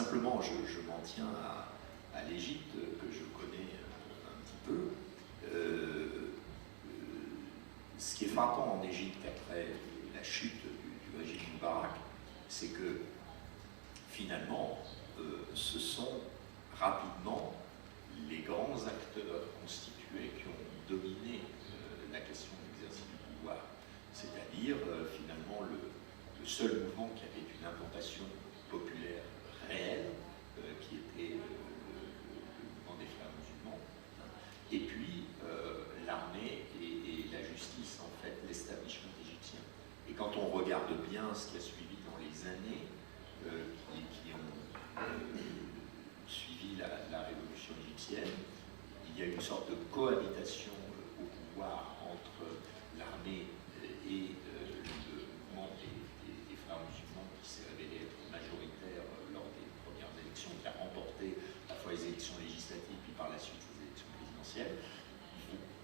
simplement, je m'en tiens à l'Égypte, que je connais un petit peu. Ce qui est frappant en Égypte après la chute du régime Moubarak, c'est que finalement, ce sont rapidement les grands acteurs constitués qui ont dominé la question de l'exercice du pouvoir. C'est-à-dire, finalement, le seul mouvement qui avait une implantation populaire réelle, qui était le mouvement des frères musulmans, et puis l'armée et la justice, en fait, l'establishment égyptien. Et quand on regarde bien ce qui a suivi dans les années qui ont suivi la révolution égyptienne, il y a une sorte de cohabitation au pouvoir entre l'armée et le mouvement des frères musulmans qui s'est révélé être majoritaire lors des premières élections, qui a remporté à la fois les élections législatives puis par la suite les élections présidentielles,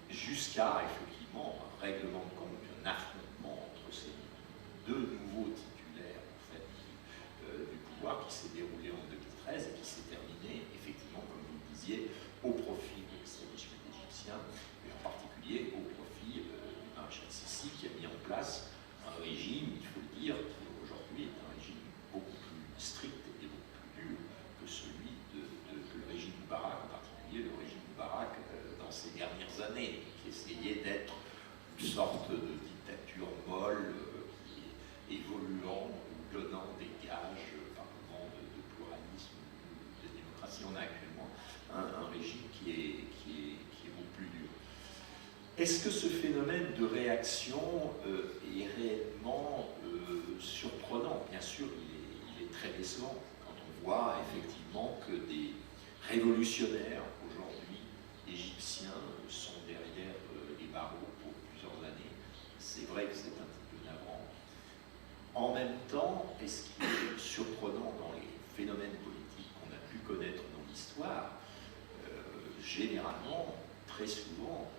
jusqu'à effectivement un règlement de compte, un affrontement entre ces deux nouveaux titulaires en fait, du pouvoir qui s'est déroulé en 2013 et qui s'est terminé effectivement, comme vous le disiez, au profit de l'establishment égyptien, et en particulier au profit du maréchal Sissi qui a mis en place un régime, il faut le dire, qui aujourd'hui est un régime beaucoup plus strict et beaucoup plus dur que celui que le régime Moubarak, en particulier le régime Moubarak dans ces dernières années, qui essayait d'être une sorte de dictature molle, évoluant ou donnant des gages par moment de pluralisme, de démocratie. On a actuellement un régime qui est beaucoup plus dur. Est-ce que ce phénomène de réaction est réellement surprenant? Bien sûr, il est très décevant quand on voit effectivement que des révolutionnaires aujourd'hui égyptiens sont derrière les barreaux pour plusieurs années. C'est vrai que c'est un petit peu navrant. En même temps, est-ce qu'il est surprenant dans les phénomènes politiques qu'on a pu connaître dans l'histoire, généralement, très souvent,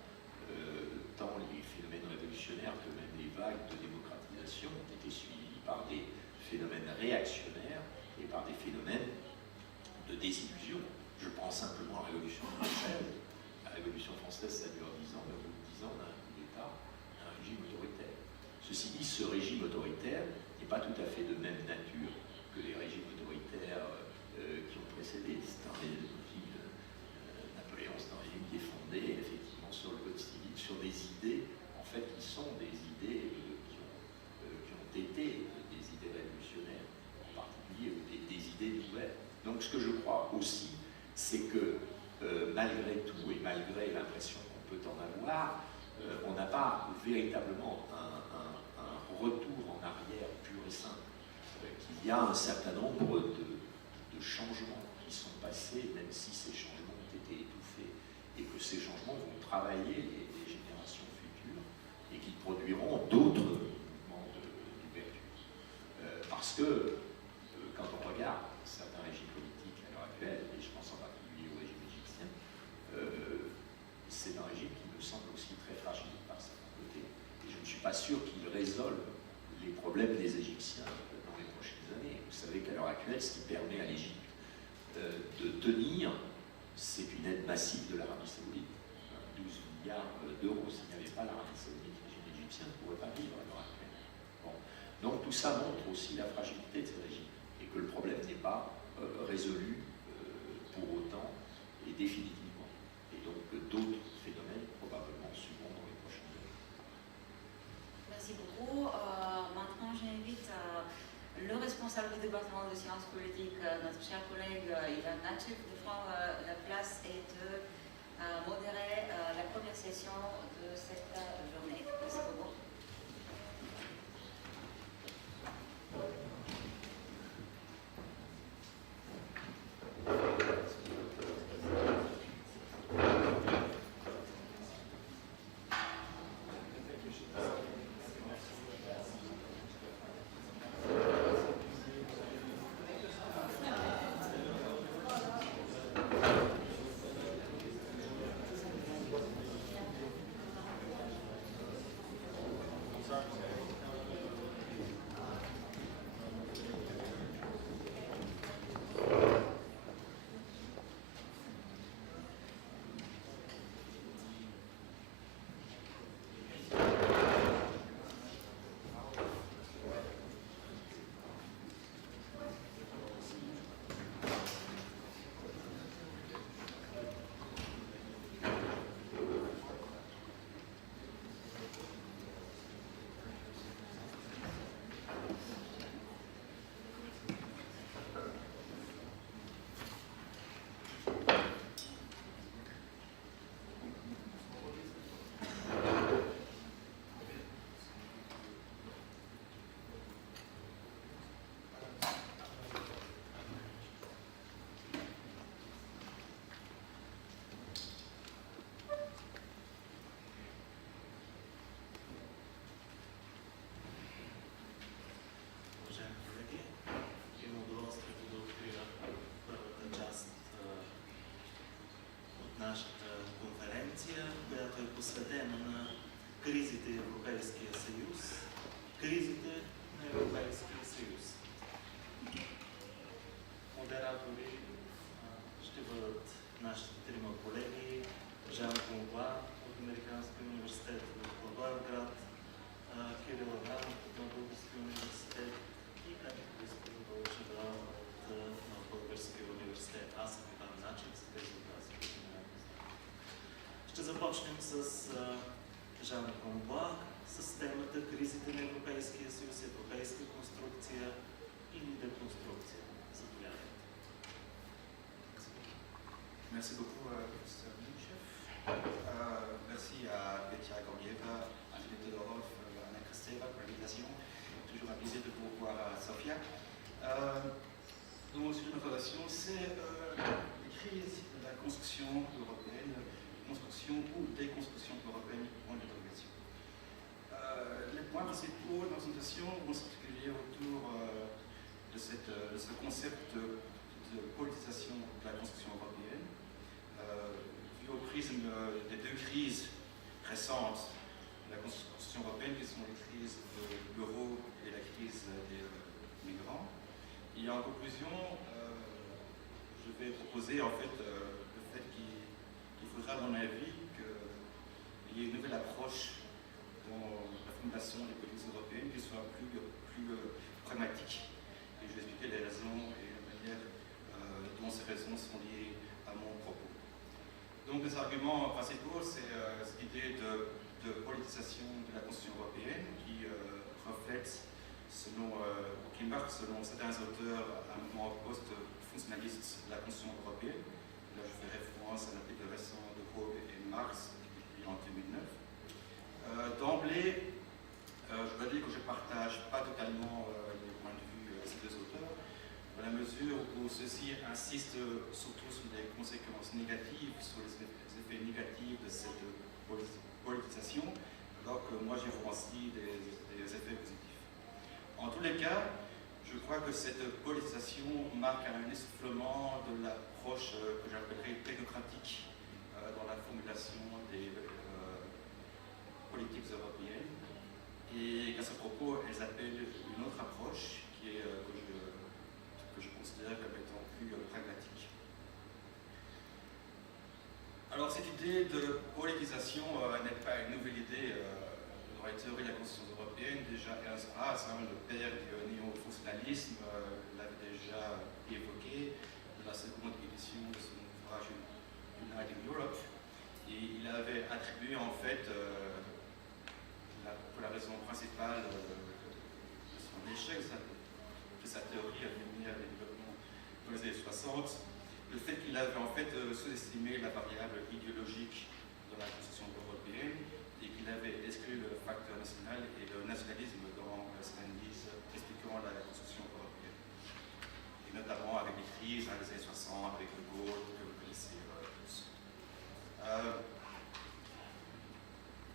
tant les phénomènes révolutionnaires que même les vagues de démocratisation ont été suivis par des phénomènes réactionnaires et par des phénomènes de désillusion. Je pense simplement à la Révolution française. La Révolution française, ça dure 10 ans, mais au bout de 10 ans, on a un coup d'État, un régime autoritaire. Ceci dit, ce régime autoritaire n'est pas tout à fait de même nature que les régimes autoritaires qui ont précédé. C'est un régime, Napoléon, c'est un régime qui est fondé effectivement sur le code civil, sur des idées, en fait, qui sont des idées qui ont été des idées révolutionnaires, en particulier des idées nouvelles. Donc ce que je crois aussi, c'est que malgré tout et malgré l'impression qu'on peut en avoir, on n'a pas véritablement un retour en arrière pur et simple. Qu'il y a un certain nombre de changements qui sont passés, même si ces changements ont été étouffés, et que ces changements vont travailler les générations futures et qui produiront d'autres mouvements d'ouverture. Parce que quand on regarde certains régimes politiques à l'heure actuelle, et je pense en particulier au régime égyptien, c'est un régime qui me semble aussi très fragile par certains côtés. Et je ne suis pas sûr qu'il résolve les problèmes des Égyptiens dans les prochaines années. Vous savez qu'à l'heure actuelle, ce qui permet à l'Égypte de tenir, c'est une aide massive de l'Arabie Saoudite. 12 milliards d'euros. S'il n'y avait pas l'Arabie Saoudite, le régime égyptien ne pourrait pas vivre à l'heure actuelle. Bon. Donc tout ça montre aussi la fragilité de ce régime et que le problème n'est pas résolu pour autant et définitivement. Et donc d'autres phénomènes probablement suivront dans les prochaines années. Merci beaucoup. Maintenant, j'invite le responsable du département de sciences politiques, notre cher collègue Ivan Nachev, de prendre la place et de modérer la première session de cette journée. Merci beaucoup. Джаном Благ, системата кризите на Европейския съюз, европейска конструкция или деконструкция. Заповядайте. Merci beaucoup, professeur Minchev. Merci à Petia Gordieva, à Philippe Todorov, à Anna Kristeva pour l'invitation. Toujours un plaisir de vous voir à Sofia. Donc, le sujet de notre relation, c'est les crises de la construction européenne, construction ou déconstruction européenne, point d'interrogation. Les points principaux de notre présentation vont s'articuler autour de ce concept de politisation de la construction européenne, vu au prisme des deux crises récentes de la construction européenne, qui sont les crises de l'euro et la crise des migrants. Et en conclusion, je vais proposer en fait le fait qu'il faudra, à mon avis, qu'il y ait une nouvelle approche dans la formulation des politiques européennes qui soit plus pragmatique. Et je vais expliquer les raisons et la manière dont ces raisons sont liées à mon propos. Donc les arguments principaux, c'est cette idée de politisation de la Constitution européenne qui reflète, qui marque selon certains auteurs un mouvement post-fonctionnaliste de la Constitution européenne. Là je fais référence à l'article récent de Hoog et Marx, publié en 2009. D'emblée, je dois dire que je ne partage pas totalement les points de vue de ces deux auteurs, dans la mesure où ceux-ci insistent surtout sur les conséquences négatives, sur les effets négatifs de cette politisation, alors que moi j'y vois aussi des effets positifs. En tous les cas, je crois que cette politisation marque un essoufflement de l'approche que j'appellerais technocratique dans la formulation des politiques européennes, et qu'à ce propos, elles appellent une autre approche qui est, que je considère comme étant plus pragmatique. Alors cette idée de politisation n'est pas une nouvelle idée dans les théories de la Constitution européenne. Déjà Ernst Haas, le père du néo-fonctionnalisme, l'avait déjà évoqué dans la seconde édition de son ouvrage Uniting Europe, et il avait attribué en fait pour la raison principale de son échec, de sa théorie à venir des développements dans les années 60, le fait qu'il avait en fait sous-estimé la variable idéologique dans la Constitution européenne et qu'il avait exclu le facteur national et le nationalisme dans cette analyse expliquant la Constitution européenne. Et notamment avec les crises dans les années 60, avec De Gaulle, que vous connaissez tous.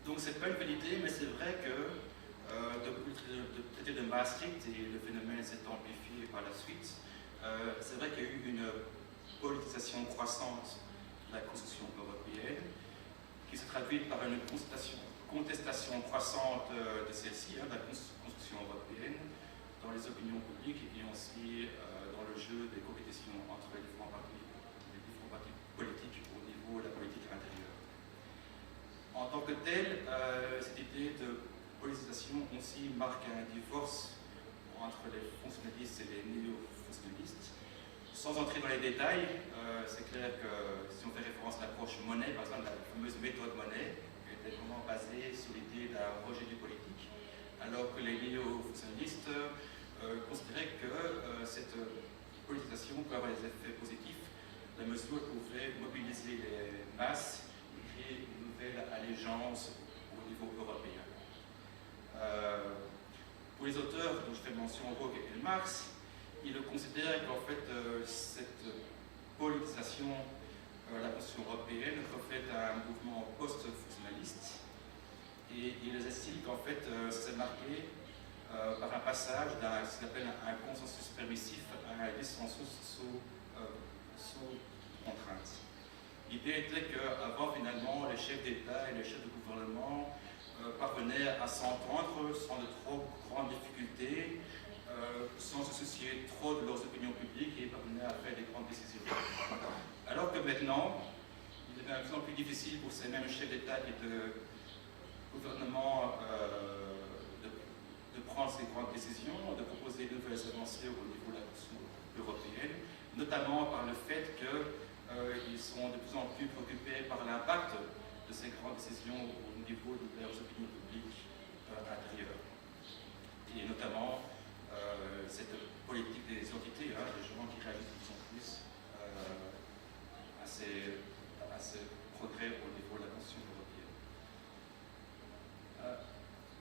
Donc c'est pas une bonne idée, mais c'est vrai que depuis le traité de Maastricht, et le phénomène s'est amplifié par la suite, c'est vrai qu'il y a eu une politisation croissante de la Constitution européenne, qui se traduit par une contestation croissante de celle-ci, de la Constitution européenne, dans les opinions publiques et aussi dans le jeu des compétitions entre les différents partis politiques au niveau de la politique intérieure. En tant que tel, cette idée de politisation aussi marque un divorce entre les fonctionnalistes et les néo-fonctionnalistes. Sans entrer dans les détails, c'est clair que si on fait référence à l'approche Monnet, par exemple la fameuse méthode Monnet, était vraiment basée sur l'idée d'un rejet du politique, alors que les néo-fonctionnalistes considéraient que cette politisation peut avoir des effets positifs, la mesure où elle pouvait mobiliser les masses et créer une nouvelle allégeance au niveau européen. Pour les auteurs dont je fais mention, Hoog et Marx, ils considèrent qu'en fait cette politisation de la Constitution européenne reflète un mouvement post-fonctionnaliste et ils estiment qu'en fait c'est marqué par un passage d'un ce qu'on appelle un consensus permissif à un dissensus sous contrainte. L'idée était qu'avant finalement les chefs d'État et les chefs de gouvernement parvenaient à s'entendre sans de trop grandes difficultés, sans se soucier trop de leurs opinions publiques et parvenaient à faire des grandes décisions. Alors que maintenant, il devient de plus en plus difficile pour ces mêmes chefs d'État et de gouvernement de prendre ces grandes décisions, de proposer de nouvelles avancées au niveau de la Constitution européenne, notamment par le fait qu'ils sont de plus en plus préoccupés par l'impact de ces grandes décisions au niveau de leurs opinions publiques intérieures. Et notamment cette politique des identités, des gens qui réagissent de plus en plus à ces progrès au niveau de la Constitution européenne.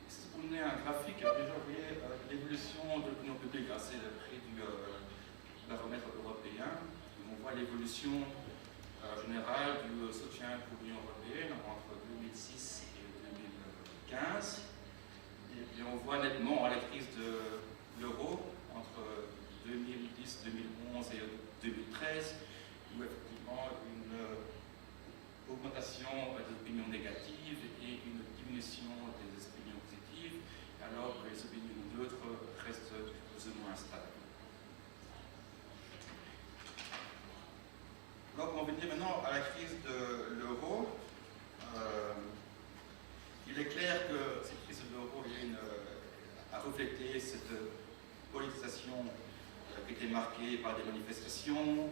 Si vous prenez un graphique, déjà vous voyez l'évolution de l'opinion publique, c'est le prix du baromètre européen, où on voit l'évolution générale du soutien pour l'Union européenne entre 2006 et 2015. Et on voit nettement la crise de l'euro entre 2010, 2011 et 2013, où effectivement une augmentation des opinions négatives et une diminution des opinions positives, alors que les opinions neutres restent plus ou moins stables. Alors, on va venir maintenant à la crise de l'euro. Il est clair que cette crise de l'euro a reflété cette politisation qui était marquée par des manifestations,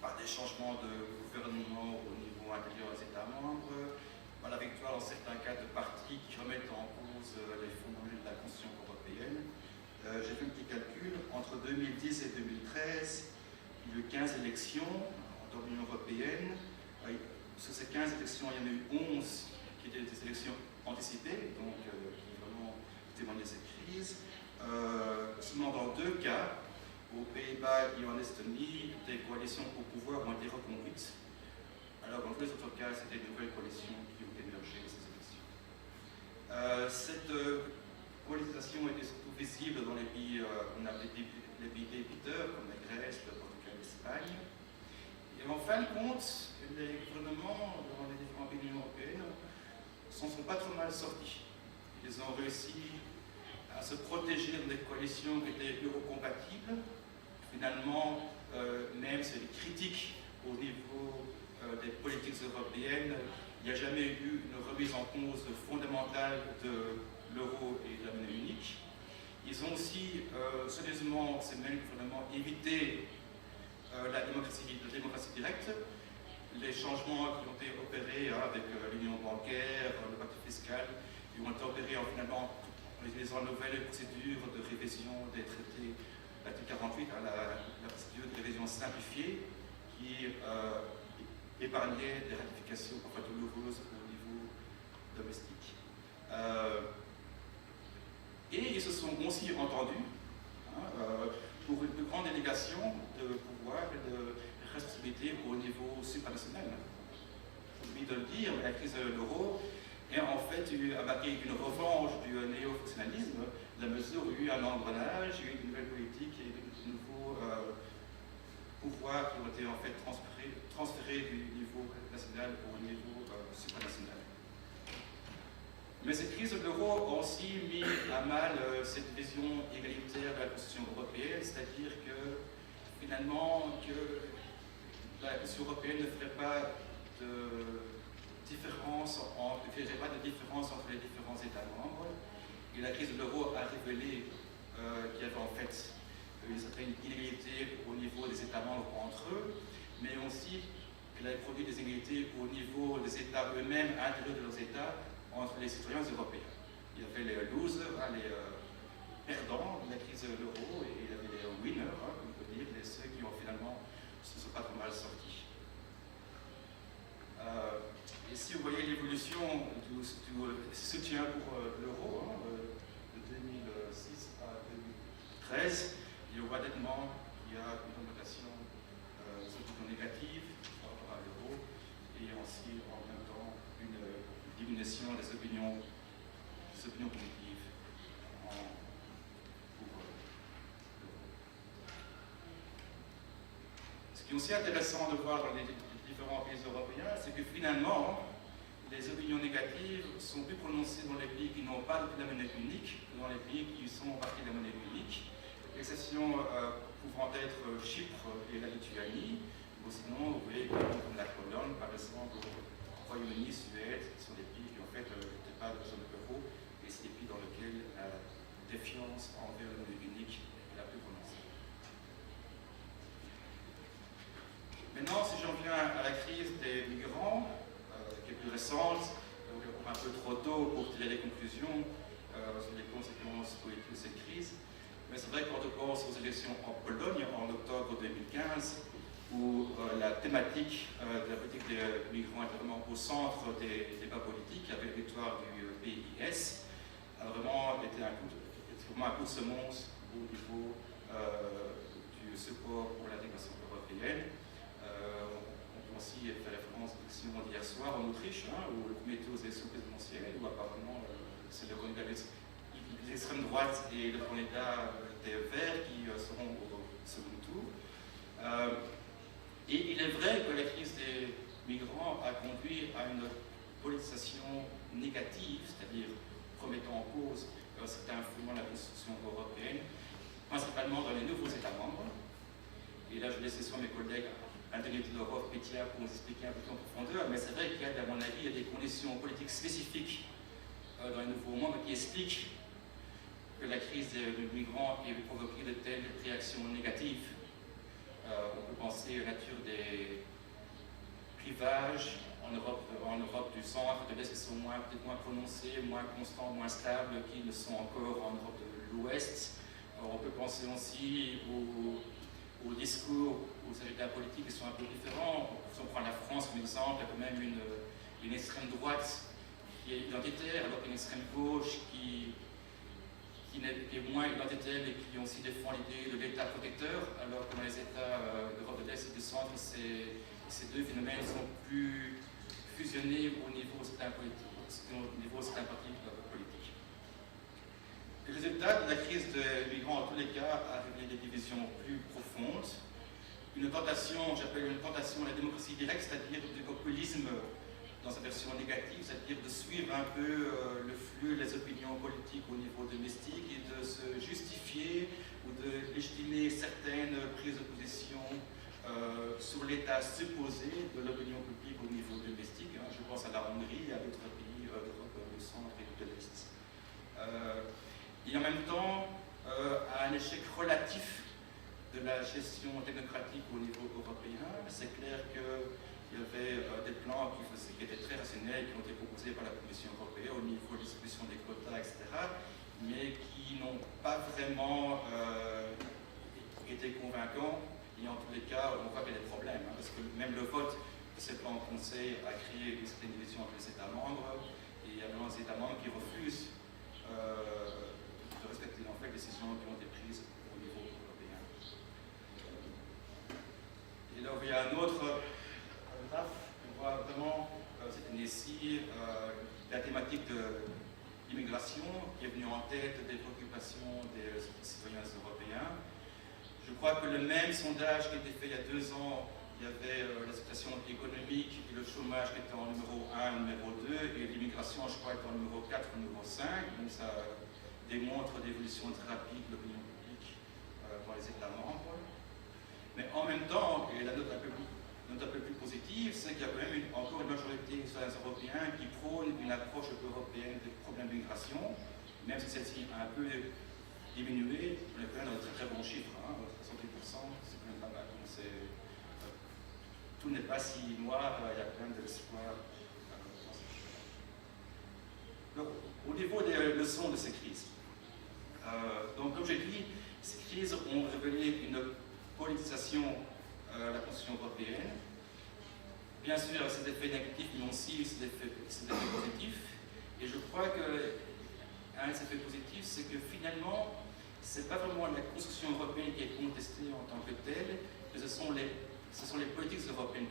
par des changements de gouvernement au niveau intérieur des États membres, par la victoire dans certains cas de partis qui remettent en cause les fondements de la Constitution européenne. J'ai fait un petit calcul. Entre 2010 et 2013, il y a eu 15 élections dans l'Union européenne. Sur ces 15 élections, il y en a eu 11 qui étaient des élections anticipées, donc qui vraiment témoignaient de cette crise. Seulement dans 2 cas, aux Pays-Bas et en Estonie, des coalitions au pouvoir ont été reconduites. Alors dans tous les autres cas, c'était de nouvelles coalitions qui ont émergé de ces élections. Cette politisation était surtout visible dans les pays qu'on appelait les pays débiteurs, comme la Grèce, le Portugal, l'Espagne. Et en fin de compte, les gouvernements dans les différents pays de l'Union européenne s'en sont pas trop mal sortis. Ils ont réussi à se protéger dans des coalitions qui étaient eurocompatibles. Finalement, même si les critiques au niveau des politiques européennes, il n'y a jamais eu une remise en cause fondamentale de l'euro et de la monnaie unique. Ils ont aussi, sérieusement, ces mêmes gouvernements, évité la démocratie directe, les changements qui ont été opérés avec l'union bancaire, le pacte fiscal, qui ont été opérés finalement en utilisant une nouvelle procédure de révision des traités, l'article 48, la procédure de révision simplifiée, qui épargnait des ratifications parfois douloureuses au niveau domestique. Et ils se sont aussi entendus pour une plus grande délégation de pouvoir et de responsabilité au niveau supranational. J'ai oublié de le dire, mais la crise de l'euro a en fait marqué une revanche du néo-fonctionnalisme, la mesure où il y a eu un engrenage, il y a eu une nouvelle politique et de nouveaux pouvoirs qui ont été en fait transférés du niveau national au niveau supranational. Mais cette crise de l'euro a aussi mis à mal cette vision égalitaire de la Constitution européenne, c'est-à-dire que finalement la Constitution européenne ne ferait pas de différence entre les différents États membres. Et la crise de l'euro a révélé qu'il y avait en fait une certaine inégalité au niveau des États membres entre eux, mais aussi qu'elle avait produit des inégalités au niveau des États eux-mêmes, à l'intérieur de leurs États, entre les citoyens européens. Il y avait les losers, les perdants de la crise de l'euro, et il y avait les winners, comme on peut dire, ceux qui ont finalement se sont pas trop mal sortis. Ici, vous voyez l'évolution du soutien pour l'euro, de 2006 à 2013. Et on voit nettement qu'il y a une augmentation des opinions négatives par rapport à l'euro, et aussi en même temps une diminution des opinions positives pour l'euro. Ce qui est aussi intéressant de voir dans les différents pays européens, c'est que finalement, les opinions négatives sont plus prononcées dans les pays qui n'ont pas de la monnaie unique que dans les pays qui sont partis de la monnaie unique. L'exception pouvant être Chypre et la Lituanie, ou sinon, vous voyez, comme la Pologne, par exemple, Royaume-Uni, Suède, qui sont des pays qui en fait n'étaient pas de la zone euro, et c'est des pays dans lesquels la défiance envers la monnaie unique est la plus prononcée. Maintenant, si j'en viens à la crise des migrants, qui est plus récente, un peu trop élections en Pologne en octobre 2015, où la thématique de la politique des migrants est vraiment au centre des débats politiques, avec la victoire du PIS, a vraiment été un coup de semonce au niveau du support pour l'intégration européenne. On peut aussi faire référence aux élections d'hier soir en Autriche, où le premier tour aux élections présidentielles, où apparemment c'est le candidat de l'extrême droite et le candidat des Verts qui seront au second tour. Et il est vrai que la crise des migrants a conduit à une politisation négative, c'est-à-dire remettant en cause certains fondements de la construction européenne, principalement dans les nouveaux États membres. Et là, je laisse sur mes collègues Anthony Todorov, Petia, pour nous expliquer un peu plus en profondeur, mais c'est vrai qu'il y a, à mon avis, il y a des conditions politiques spécifiques dans les nouveaux membres qui expliquent que la crise des migrants ait provoqué de telles réactions négatives. On peut penser à la nature des clivages en Europe du centre, de l'Est, qui sont peut-être moins prononcés, moins constants, moins stables, qui ne sont encore en Europe de l'Ouest. On peut penser aussi aux discours, aux agendas politiques qui sont un peu différents. Si on prend la France comme exemple, il y a quand même une extrême droite qui est identitaire, alors qu'une extrême gauche qui est moins identitaire et qui aussi défend l'idée de l'État protecteur, alors que dans les États d'Europe de l'Est et du Centre, ces deux phénomènes sont plus fusionnés au niveau de certains partis politiques. Les résultats de la crise des migrants, en tous les cas, a révélé des divisions plus profondes. Une tentation, j'appelle une tentation à la démocratie directe, c'est-à-dire du populisme dans sa version négative, c'est-à-dire de suivre un peu le flux, les opinions politiques au niveau domestique et de se justifier ou de légitimer certaines prises de position sur l'état supposé de l'opinion publique au niveau domestique. Je pense à la Hongrie et à d'autres pays d'Europe du centre et de l'Est. Et en même temps, à un échec relatif de la gestion technocratique au niveau européen. C'est clair qu'il y avait des plans qui étaient très rationnels, qui ont été proposés par la Commission européenne au niveau de distribution des quotas, etc., mais qui n'ont pas vraiment été convaincants. Et en tous les cas, on voit qu'il y a des problèmes, parce que même le vote de ces plans au Conseil a créé une certaine division entre les États membres, et il y a maintenant des États membres qui refusent de respecter en fait les décisions qui ont été prises au niveau européen. Et là, il y a un autre graphe, on voit vraiment cette année-ci la thématique de l'immigration qui est venue en tête des préoccupations des citoyens européens. Je crois que le même sondage qui a été fait il y a 2 ans, il y avait la situation économique et le chômage qui était en numéro 1, numéro 2, et l'immigration, je crois, était en numéro 4, numéro 5. Donc ça démontre l'évolution très rapide de l'opinion publique dans les États membres. Mais en même temps, et la note un peu plus positive, c'est qu'il y a quand même encore une majorité des citoyens européens qui prônent une approche européenne des problèmes d'immigration, même si celle-ci a un peu diminué. On est quand même dans de très très bons chiffres, 70%, c'est quand même pas mal. Donc tout n'est pas si noir, il y a quand même de l'espoir. Au niveau des leçons de ces crises, donc comme j'ai dit, ces crises ont révélé une politisation de la construction européenne. Bien sûr, ces effets négatifs, mais aussi ces effets positifs. Et je crois qu'un des effets positifs, c'est que finalement, ce n'est pas vraiment la construction européenne qui est contestée en tant que telle, mais ce sont les politiques européennes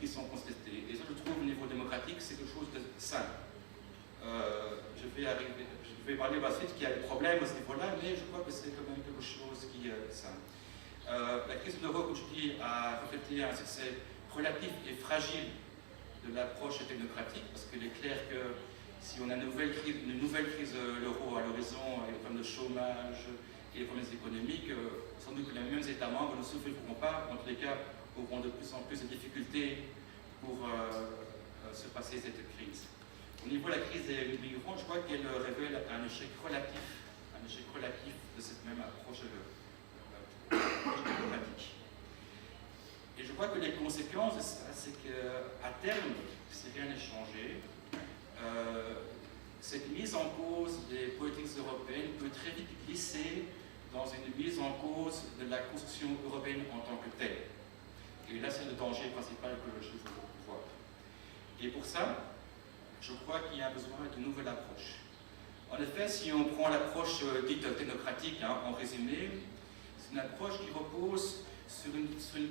qui sont contestées. Et ça, je trouve, au niveau démocratique, c'est quelque chose de sain. Je vais parler par la suite qu'il y a des problèmes à ce niveau-là, mais je crois que c'est quand même quelque chose qui est sain. La crise de l'euro, comme je dis, a reflété un succès relatif et fragile de l'approche technocratique, parce qu'il est clair que si on a une nouvelle crise de l'euro à l'horizon, avec les problèmes de chômage et les problèmes économiques, sans doute que les mêmes États membres ne souffriront pas, en tous les cas, auront de plus en plus de difficultés pour se passer cette crise. Au niveau de la crise des migrants, je crois qu'elle révèle un échec relatif de cette même approche démocratique. Et je crois que les conséquences de ça, c'est qu'à terme, si rien n'est changé, cette mise en cause des politiques européennes peut très vite glisser dans une mise en cause cause de la construction européenne en tant que telle. Et là, c'est le danger principal que je veux voir. Et pour ça, je crois qu'il y a besoin d'une nouvelle approche. En effet, si on prend l'approche dite technocratique, en résumé, c'est une approche qui repose sur une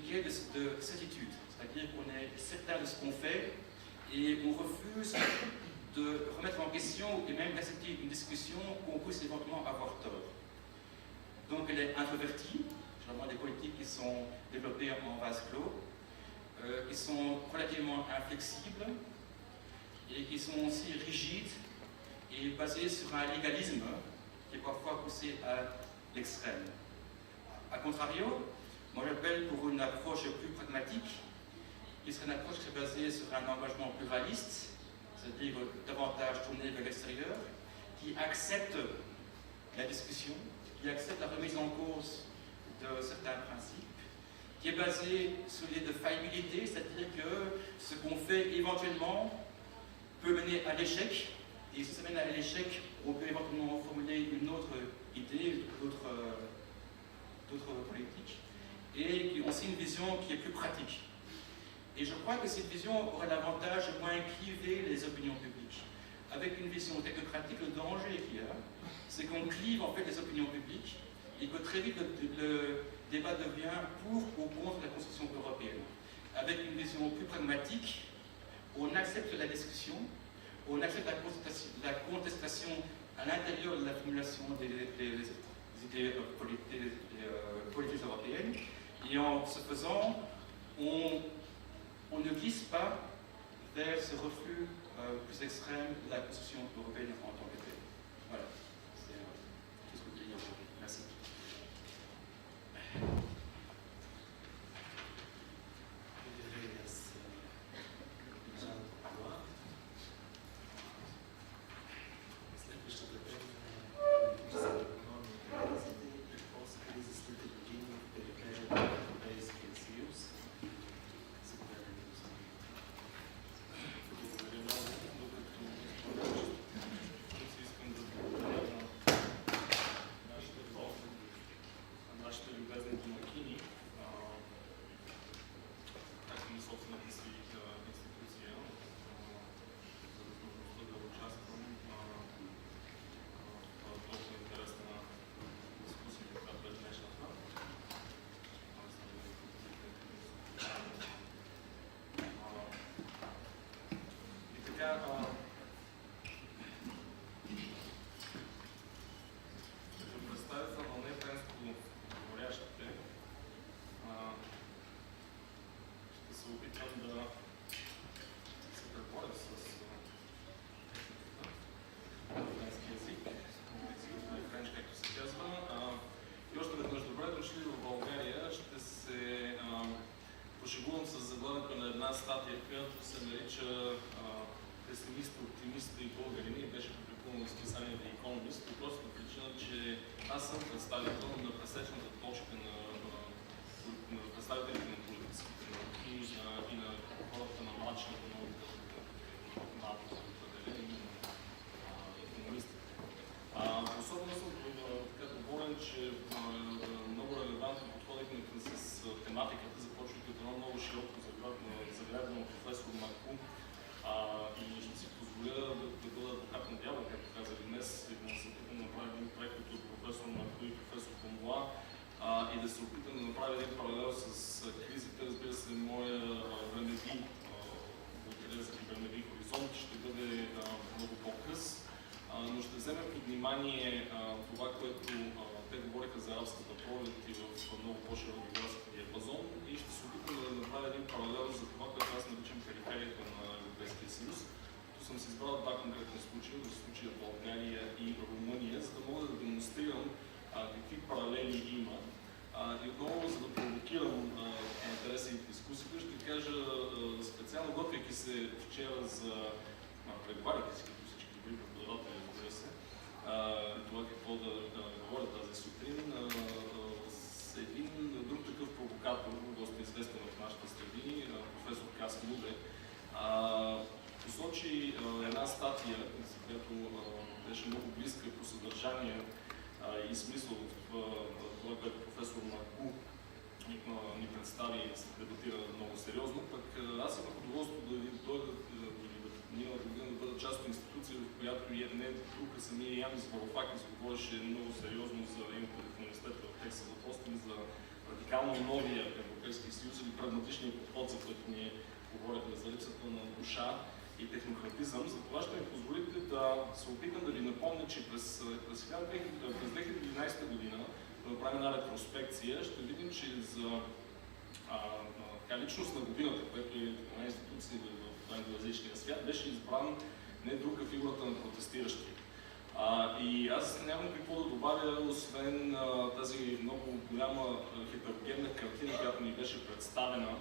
quête de certitude. C'est-à-dire qu'on est certain de ce qu'on fait et on refuse de remettre en question et même d'accepter une discussion qu'on puisse éventuellement avoir tort. Donc elle est introvertie, généralement des politiques qui sont développées en vase clos, qui sont relativement inflexibles et qui sont aussi rigides et basées sur un légalisme qui est parfois poussé à l'extrême. A contrario, moi j'appelle pour une approche plus pragmatique, qui serait une approche qui serait basée sur un engagement pluraliste, c'est-à-dire davantage tourné vers l'extérieur, qui accepte la discussion, qui accepte la remise en cause de certains principes, qui est basé sur l'idée de faillibilité, c'est-à-dire que ce qu'on fait éventuellement peut mener à l'échec, et si ça mène à l'échec, on peut éventuellement formuler une autre idée, d'autres politiques, et qui ont aussi une vision qui est plus pratique. Et je crois que cette vision aurait l'avantage de moins cliver les opinions publiques. Avec une vision technocratique, le danger qu'il y a, c'est qu'on clive en fait les opinions publiques et que très vite le débat devient pour ou contre la construction européenne. Avec une vision plus pragmatique, on accepte la discussion, on accepte la contestation à l'intérieur de la formulation des idées politiques européennes, et en ce faisant, on ne glisse pas vers ce refus plus extrême de la construction européenne en tant que telle. Voilà, c'est tout ce que je veux dire aujourd'hui. Merci. статия, която се нарича песимисти, оптимисти и българини, беше публикувана в списание The Economist, по простата причина, че аз съм представител на пресечната точка на представителите на политическите науки и на хората на младшата наука, малко определени икономистите. Особено съм доволен, че много релевантно подходихме с тематиката, започвайки от едно много широко загледано професор Марку, и ще си позволя да бъда адвокат на дявола, както казах днес, и да се опитам да направя един проект от професор Марку и професор Помола, и да се опитам да направя един паралел с кризите. Разбира се, моя времеви хоризонт ще бъде много по-къс, но ще вземем под внимание това, което те говориха за арабската пролет и в много по-широк географски диапазон, и ще се опитам да направя един паралел за това, което аз наричам периферията на Европейския съюз. Тук съм си избрал два конкретни случая, в случая България и Румъния, за да мога да демонстрирам какви паралели има. И отново, за да провокирам интереса и дискусията, ще кажа специално, готвейки се вчера за преговаряйки си, като всички добри преподаватели, разбира се, това какво да говоря тази сутрин, с един друг такъв провокатор, доста известен в нашите среди, професор Кас Муде, посочи една статия, която беше много близка по съдържание и смисъл в това, което професор радикално новия Европейски съюз или прагматичния подход, за който ние говорихме, за липсата на душа и технократизъм. За това ще ми позволите да се опитам да ви напомня, че през 2011 година да направим една ретроспекция. Ще видим, че за личност на годината, което е една институция в англоязичния свят, беше избран не друга фигурата на протестиращия. И аз нямам какво да добавя, освен тази много голяма хетерогенна картина, която ни беше представена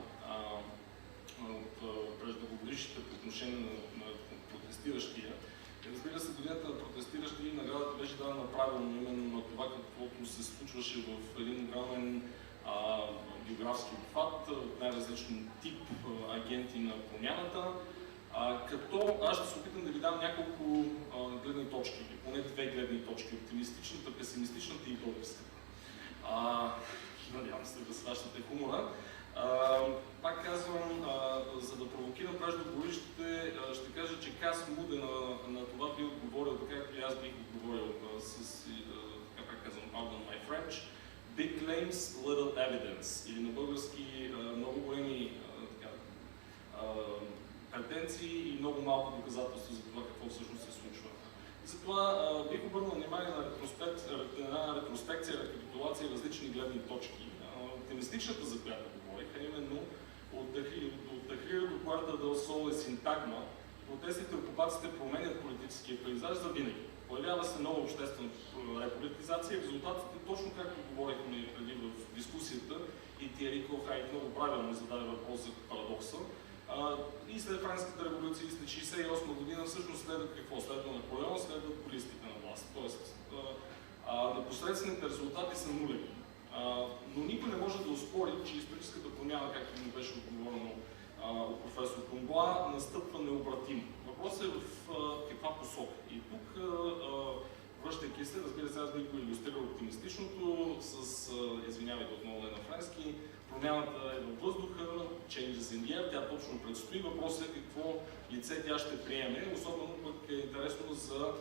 от преждеговорившите по отношение на протестиращия. Разбира се, годината на протестиращия и наградата беше дадена правилно именно на това, каквото се случваше в един огромен географски обхват, от най-различен тип агенти на промяната. Като аз ще се опитам да ви дам няколко гледни точки, или поне две гледни точки, оптимистичната, песимистичната и българската. Надявам се да сващате хумора. Пак казвам, за да провокирам преждеговорившите, ще кажа, че Кас Муде на това би отговорил, така както и аз бих отговорил с, така казвам, pardon my French, big claims, little evidence, или на български много големи претенции и много малко доказателства за това какво всъщност се случва. Затова бих обърнал внимание на една ретроспекция, рекапитулация и различни гледни точки. Оптимистичната, за която говорих, именно от Дахрира до Кварта дел Сол е синтагма. Протестите и окупациите променят политическия пейзаж за винаги. Появява се нова обществена реполитизация и резултатите, точно както говорихме преди в дискусията, и Тиери Кохайк много правилно зададе въпрос за парадокса. И след Френската революция, и след 1968 година, всъщност следват какво? Следва Наполеон, следват колистите на власт. Тоест, непосредствените резултати са нулеви. Но никой не може да оспори, че историческата промяна, както ми беше отговорено от професор Комбоа, настъпва необратимо. Въпросът е в каква посока. И тук, връщайки се, разбира се, аз бих го илюстрирал оптимистичното с, извинявайте отново не на френски, промяната е във въздуха, changes in the air, тя точно предстои. Въпросът е какво лице тя ще приеме. Особено пък е интересно за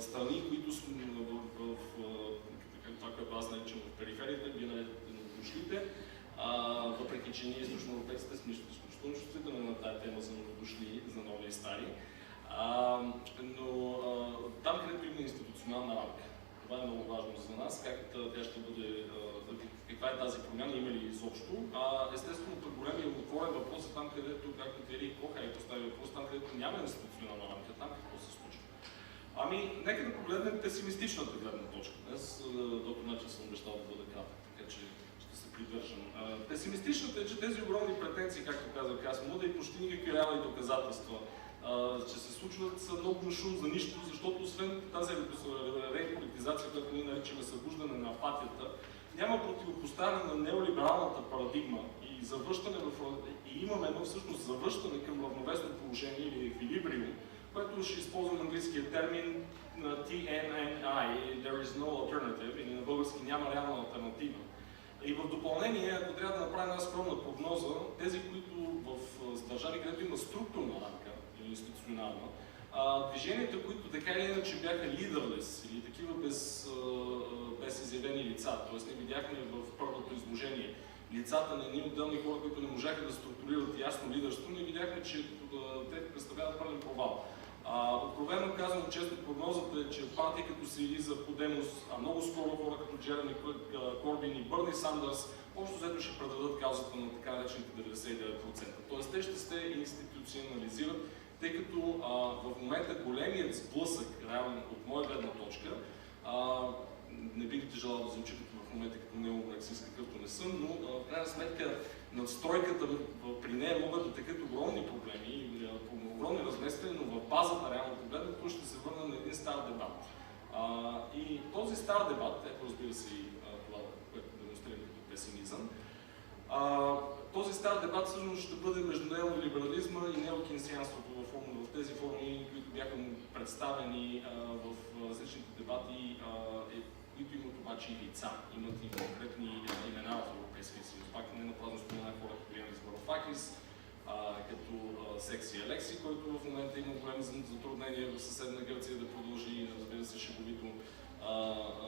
страни, които са в това, което аз наричам в периферията, вие наречете новодошлите, въпреки че ние източноевропейците сме изключително чувствителни на тази тема за новодошли, за нови и стари. Но там, където има институционална рамка, това е много важно за нас, как тя ще бъде, каква е тази промяна, има ли изобщо. Естествено, пък големия отворен въпрос е там, където, както Тиери Кохайк постави въпрос, там, където няма институционална рамка, там какво се случва. Нека да погледнем песимистичната гледна точка. Днес доктор Начев съм обещал да бъда кратък, така че ще се придържам. Песимистичната е, че тези огромни претенции, както казах аз, Муда, и почти никакви реални доказателства, че се случват са много на шум за нищо, защото освен тази реполитизация, която ние наричаме събуждане на апатията, няма противопоставяне на неолибералната парадигма и завръщане и имаме всъщност завръщане към равновесно положение или еквилибриум, което ще използвам английския термин TNNI, there is no alternative, или на български няма реална алтернатива. И в допълнение, ако трябва да направим една скромна прогноза, тези, които в държави, където има структурна рамка или институционална, движенията, които така или иначе бяха лидерлес или такива без изявени лица, т.е. не видяхме в първото изложение лицата на едни отделни хора, които не можаха да структурират ясно лидерство, не видяхме, че те представляват пълен провал. Откровено казвам, често прогнозата е, че партии като Сириза, Подемос, много скоро хора като Джереми Корбин и Бърни Сандърс, общо взето ще предадат каузата на така наречените 99%. Тоест те ще се институционализират, тъй като в момента големият сблъсък, реално от моя гледна точка, не бих желал да звучи в момента като неомарксист, какъвто не съм, но в крайна сметка надстройката при нея могат да текат огромни проблеми, огромни размествания, но в базата, реално погледнато, ще се върна на един стар дебат. И този стар дебат, ето разбира се и това, което демонстрирам като песимизъм, този стар дебат всъщност ще бъде между неолиберализма и неокейнсианството в тези форми, които бяха представени в различните дебати, които имат обаче и лица, имат и конкретни имена в Европейския съюз. Пак не напразно споменах хора като Янис Варофакис, като Секси Алекси, който в момента има големи затруднения в съседна Гърция да продължи, разбира се, шеговито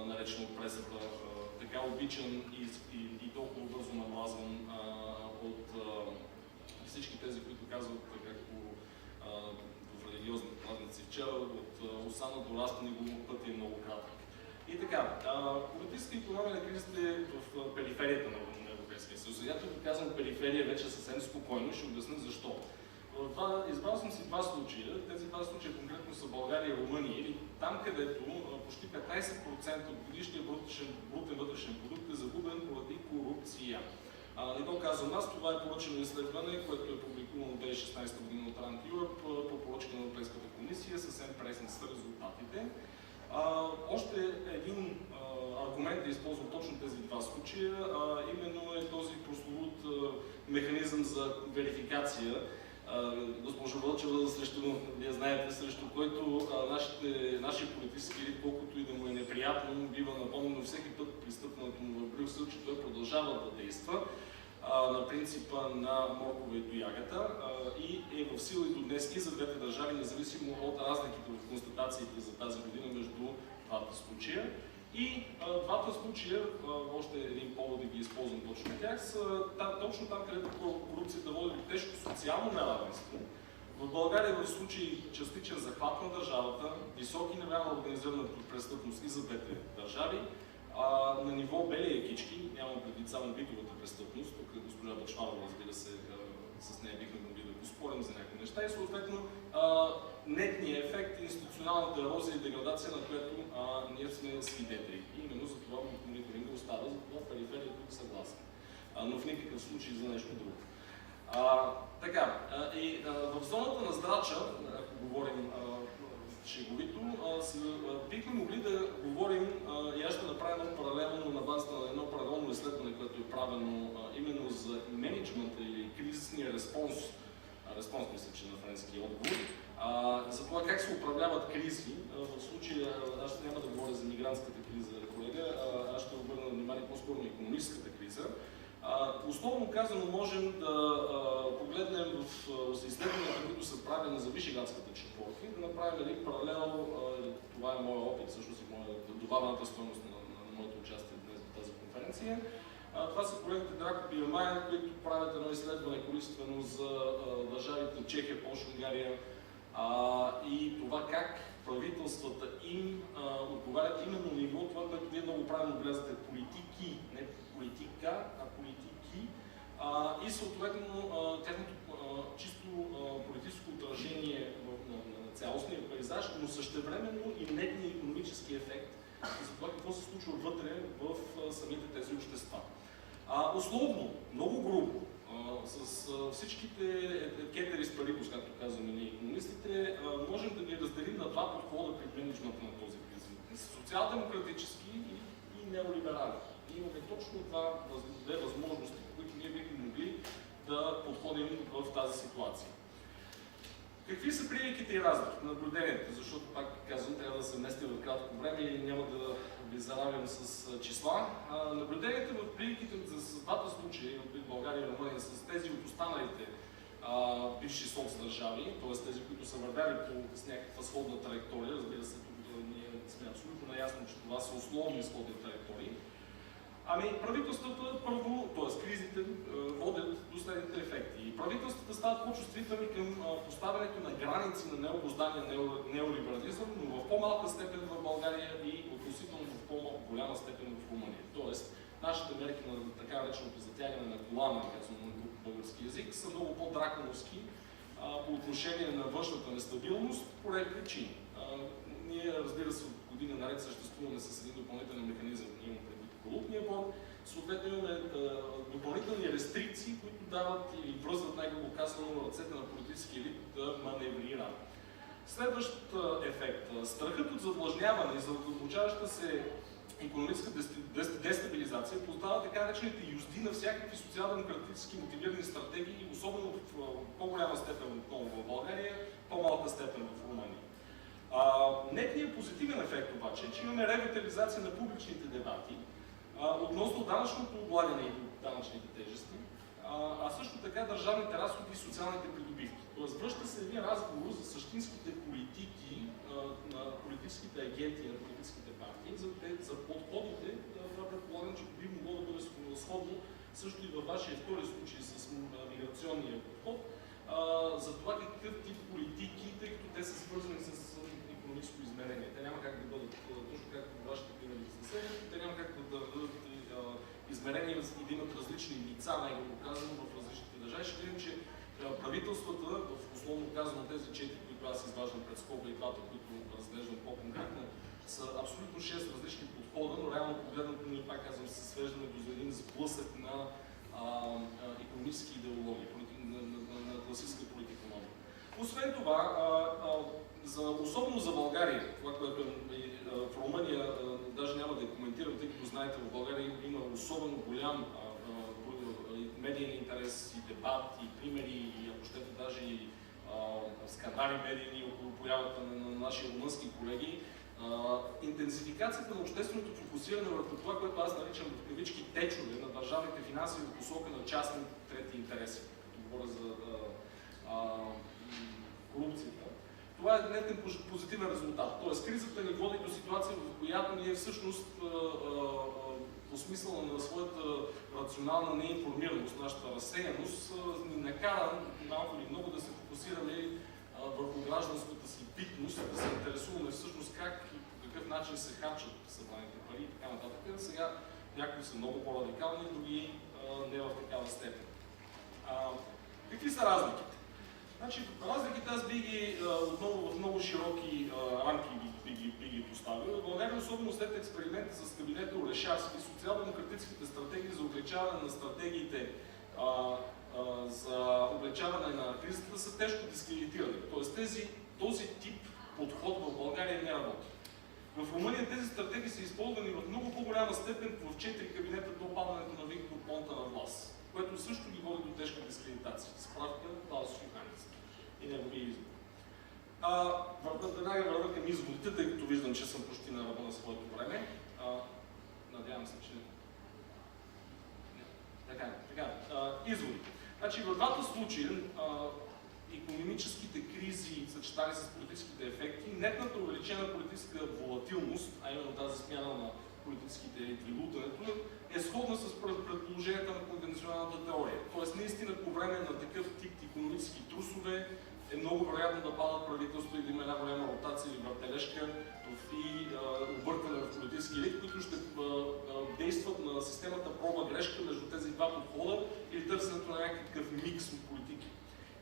наречено от пресата. Така от обичан и толкова бързо намазван от всички тези, които казват, както в религиозните празници вчера, от осана до растани го пътя е много кратък. И така, политическа икономия на кризата е в периферията на Европейския съюз. Когато го казвам периферия, вече съвсем спокойно, ще обясня защо. Избрал съм си два случая. Тези два случая конкретно са България и Румъния, или там, където почти 15% от годишния брутен вътрешен продукт е загубен поради корупция. Не го казвам аз, това е поръчено изследване, което е публикувано в 2016 година от Rand Europe по поръчка на Европейската комисия, съвсем пресни са резултатите. Още един аргумент да използвам точно тези два случая, именно е този прословут механизъм за верификация. Госпожо Вълчева, вие знаете, срещу който нашия политически елит, колкото и да му е неприятно, бива напомнено всеки път пристъпването му в Брюксел, че той продължава да действа на принципа на моркова и тоягата и е в сила и до днес и за двете държави, независимо от разликите в констатациите за тази година между двата случая. И двата случая, още един повод да ги използвам точно тях, са точно там, където корупцията води до тежко социално неравенство. В България в случай частичен захват на държавата, високи нива на организирана престъпност и за двете държави, на ниво бели якички, нямам предвид само битовата престъпност, тук госпожа Бъчварова, разбира се, с нея бихме могли да поспорим за някакви неща и съответно нетният ефект, институционалната ерозия и деградация, на която ние сме свидетели. И именно за това мониторинга остава, за това периферията тук съгласен. Но в никакъв случай за нещо друго. Така, и в зоната на здрача, ако говорим шеговито, бихме могли да говорим, и аз ще направя едно паралелно на базата на едно паралелно изследване, което е правено именно за менеджмента или кризисния респонс мисля, че на френски отговор, за това как се управляват кризи. В случая, аз няма да говоря за мигрантската криза, колега, аз ще обърна внимание по-скоро на икономическата криза. Основно казано можем да погледнем в изследванията, които са правени за Вишеградската четворка, да направим един паралел, това е моят опит, всъщност и добавената стойност на моето участие днес в тази конференция. Това са колегите Дракоп и Ямайен, които правят едно изследване количествено за държавите Чехия, Полша, Унгария и това как правителствата им отговарят именно на ниво, това, което вие много правилно отбелязвате, политики, не политика, а политики и съответно тяхното чисто политическо отражение на цялостния пейзаж, но същевременно и нетния икономически ефект за това какво се случва вътре в самите тези общества. Условно, много грубо, с всичките кетери с парибус, както казваме ние икономистите, можем да ги разделим на два подхода при менеджмента на този кризис. Социал-демократически и неолиберален. И имаме точно две възможности, по които ние бихме могли да подходим в тази ситуация. Какви са приликите и разликите, наблюденията, защото, пак казвам, трябва да се вместим в кратко време и няма да ви заравим с числа. Наблюденията в приликите за двата случая, от България и Румъния, с тези от останалите бивши соцдържави, т.е. тези, които са вървяли с някаква сходна траектория, разбира се, ние сме абсолютно наясно, че това са условни сходни траектории. Правителствата първо, т.е. кризите, водят до следните ефекти. И правителствата стават по-чувствителни към поставянето на граници на необуздания неолиберализъм, но в по-малка степен в България и относително в по-голяма степен в Румъния. Тоест, нашите мерки на така нареченото затягане на колана, казвам на български язик, са много по-драконовски по отношение на външната нестабилност по ред причини. Ние, разбира се, от години наред съществуваме с един допълнителен механизъм, имам предвид валутния бond, съответно имаме допълнителни рестрикции, които дават или връзват, най-грубо казано, ръцете на политически елит да маневрира. Следващ ефект. Страхът от задлъжняване и задълбочаваща се икономическа дестабилизация поздава така наречените юзди на всякакви социал-демократически мотивирани стратегии, особено в по-голяма степен отново в България, по-малка степен в Румъния. Нетният позитивен ефект обаче е, че имаме ревитализация на публичните дебати относно данъчното облагане и данъчните тежести, а също така държавните разходи и социалните придобивки. Тоест връща се един разговор за същинските политики на политическите агенти на политическите партии, за подходите, това предполагам, че би лица, най-грубо казано, в различните държави. Ще видим, че правителствата, условно казано тези 4, които аз изваждам пред скоба и двата, които разглеждам по-конкретно, са абсолютно 6 различни подхода, но реално погледнато ние, пак казвам, се свеждаме до един сблъсък на икономически идеологии, на класическа политикономия. Освен това, особено за България, това, което в Румъния, даже няма да я коментирам, тъй като знаете, в България има особено голям медиен интерес и дебат, и примери, и ако щете даже и скандали медийни около появата на наши румънски колеги. Интензификацията на общественото фокусиране върху това, което аз наричам в кавички течове на държавните финанси в посока на частни трети интереси. Говоря за корупцията. Това е нетен позитивен резултат. Тоест, кризата ни води до ситуация, в която ние всъщност по смисъла на своята рационална неинформираност, нашата разсеяност, ни накара малко или много да се фокусираме върху гражданската си битност, да се интересуваме всъщност как и по какъв начин се харчат събраните пари и така нататък. Сега някои са много по-радикални, други не в такава степен. Какви са разликите? Значи, разликите аз би ги отново в много широки рамки би ги поставил. В България, особено след експеримента с кабинета Орешарски, социал-демократическите стратегии за облегчаване на стратегиите за облегчаване на кризата са тежко дискредитирани. Тоест този тип подход в България не работи. В Румъния тези стратегии са използвани в много по-голяма степен в 4 кабинета до падането на Виктор Понта на власт, което също ги води до тежка дискредитация. Справка Клаус Йоханес и неговия избор. Веднага вървя към изводите, тъй като виждам, че съм почти на ръба на своето време. Надявам се, че... Така. Изводи. Значи, в двата случая икономическите кризи, съчетани с политическите ефекти, нетната увеличена политическа волатилност, а именно тази смяна на политическите елити и лутането, е сходна с предположенията на конвенционалната теория. Тоест, наистина, по време на такъв тип икономически трусове е много вероятно да падат правителства и да има една голяма ротация или въртележка и объркване в политически елит, които ще действат на системата проба-грешка между тези два подхода или търсенето на някакъв микс от политики.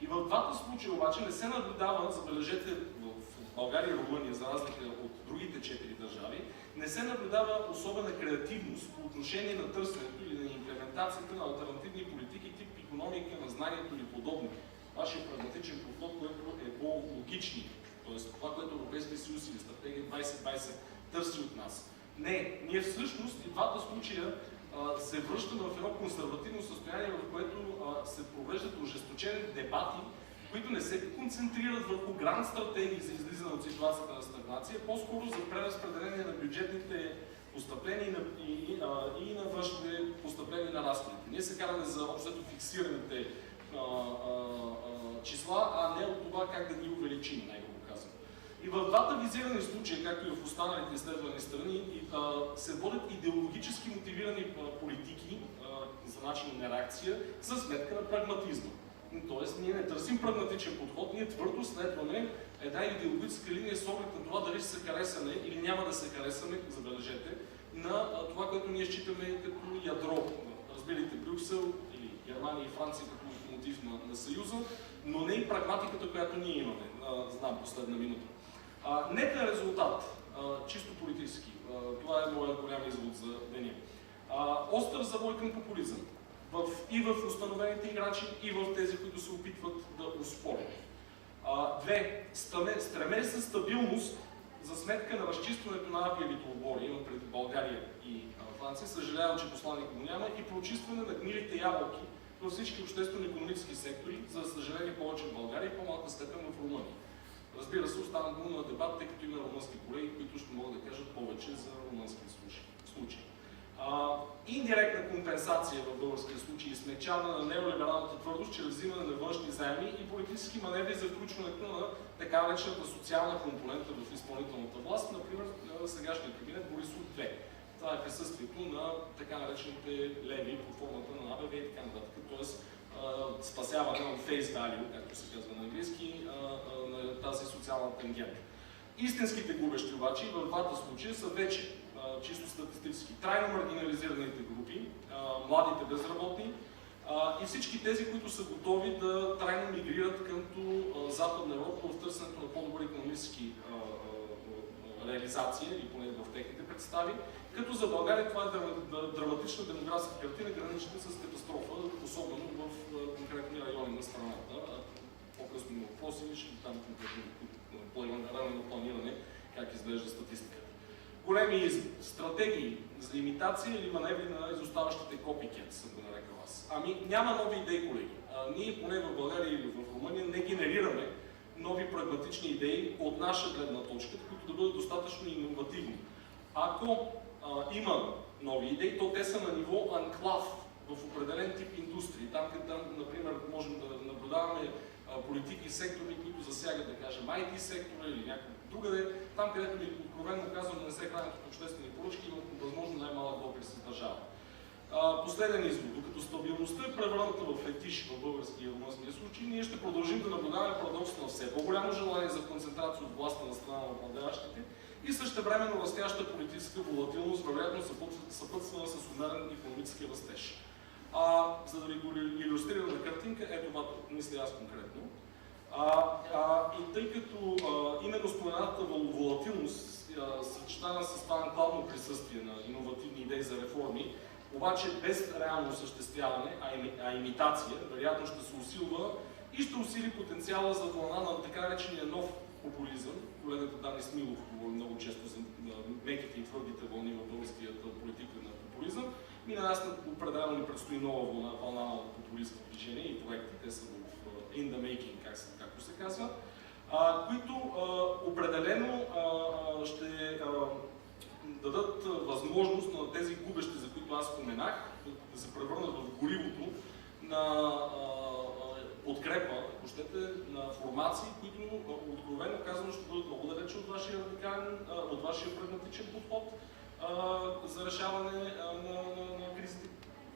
И в двата случая обаче не се наблюдава, забележете, в България и Румъния, за разлика от другите 4 държави, не се наблюдава особена креативност по отношение на търсенето или на имплементацията на алтернативни политики тип икономика на знанието или подобни. Вашия прагматичен подход, който е по-логичен, т.е. това, което Европейския съюз или стратегия 2020 търси от нас. Не, ние всъщност и двата случая се връщаме в едно консервативно състояние, в което се провеждат ожесточени дебати, които не се концентрират върху гранд стратегии за излизане от ситуацията на стагнация, по-скоро за преразпределение на бюджетните постъпления и на външните постъпления на разходите. Ние се караме за общото фиксираните числа, а не от това как да ги увеличим, най-грубо казано. И в двата визирани случаи, както и в останалите изследвани страни, се водят идеологически мотивирани политики за начин на реакция за сметка на прагматизма. Тоест, ние не търсим прагматичен подход, ние твърдо следваме една идеологическа линия с оглед на това дали ще се харесаме или няма да се харесаме, забележете, на това, което ние считаме като ядро. Разбирайте, Брюксел или Германия и Франция като локомотив на Съюза, но не и прагматиката, която ние имаме. Знам последна минута. Нетен резултат, чисто политически. Това е моят голям извод за деня. Остър завой към популизъм. И в установените играчи, и в тези, които се опитват да успорят. Две, стремеж за стабилност за сметка на разчистването на авиавите обори, има преди България и Франция. Съжалявам, че посланник го няма, и прочистване на гнилите ябълки във всички обществено-икономически сектори, за съжаление повече в България и по-малка степен в Румъния. Разбира се, остана дума на дебат, тъй като има румънски колеги, които ще могат да кажат повече за румънски случаи. Индиректна компенсация в българския случай и смягчаване на неолибералната твърдост чрез взимане на външни заеми и политически маневри за включването на така наречената социална компонента в изпълнителната власт, например на сегашния кабинет Борисов 2. Това е присъствието на така наречените леви под формата на АБВ и така нататък. Тоест спасяване от face value, както се казва на английски, на тази социална тангента. Истинските губещи обаче в двата случая са вече чисто статистически трайно маргинализираните групи, младите безработни, и всички тези, които са готови да трайно мигрират към Западна Европа в търсенето на по-добри икономически реализация, или поне в техните представи, като за България това е драматична демографска картина, гранична с катастрофа, особено в конкретни райони на страната. По-късно има въпроси, ще там конкретно планиране, как изглежда статистиката. Големи стратегии за имитация или маневри на изоставащите копикет, съм го нарекал аз. Ами няма нови идеи, колеги. Ние поне в България или в Румъния не генерираме нови прагматични идеи от наша гледна точка, които да бъдат достатъчно иновативни. Ако има нови идеи, то те са на ниво анклав в определен тип индустрии. Там, например, можем да наблюдаваме политики и сектори, които засягат, да кажем, IT сектора или някакво другаде, там, където ми откровено казвам, не се хранят от обществени поръчки, има възможно най-малък докер с държава. Последен извод. Докато стабилността е превърната в фетиш в българския и румънския случай, ние ще продължим да наблюдаваме парадоксно на все по-голямо желание за концентрация от властта на страна на управляващите и същевременно растяща политическа волатилност, вероятно съпътствана с умерен икономически растеж. За да ви го илюстрирам на картинка, ето това мисля аз конкретно. И тъй като именно споменатата волатилност, съчетана с това анклавно присъствие на иновативни идеи за реформи, обаче без реално осъществяване, а имитация, вероятно ще се усилва и ще усили потенциала за вълна на така наречения нов популизъм. Колегата Дани Смилов говори много често за меките и твърдите вълни в българската политика на популизъм. И на нас определено ни предстои нова вълна на популистски движения и проекти, те са в in the making, както се казва, които определено ще дадат възможност на тези губещи, за които аз споменах, да се превърнат в горивото на подкрепа, ако щете, на формации, които откровено казано ще бъдат много далече от вашия радикален, от вашия прагматичен подход за решаване на кризите,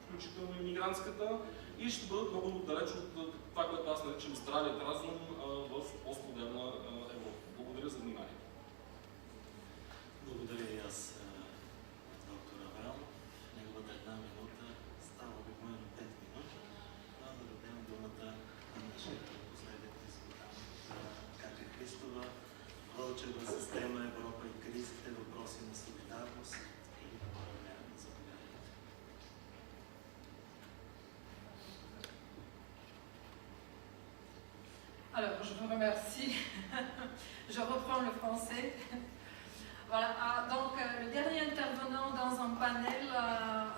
включително и мигрантската, и ще бъдат много далеч от това, което аз наричам здравият разум в постмодерна Европа. Благодаря за вниманието. Благодаря и аз, доктор Аврамов. Неговата една минута става обикновено 5 минути, но да дадем думата на нашия последен дискутант, Катя Христова, Вълчева система Европа и кризите, въпроси на солидарност и управление. Заповядайте. Alors, je vous remercie. Je reprends le français. Voilà, donc le dernier intervenant dans un panel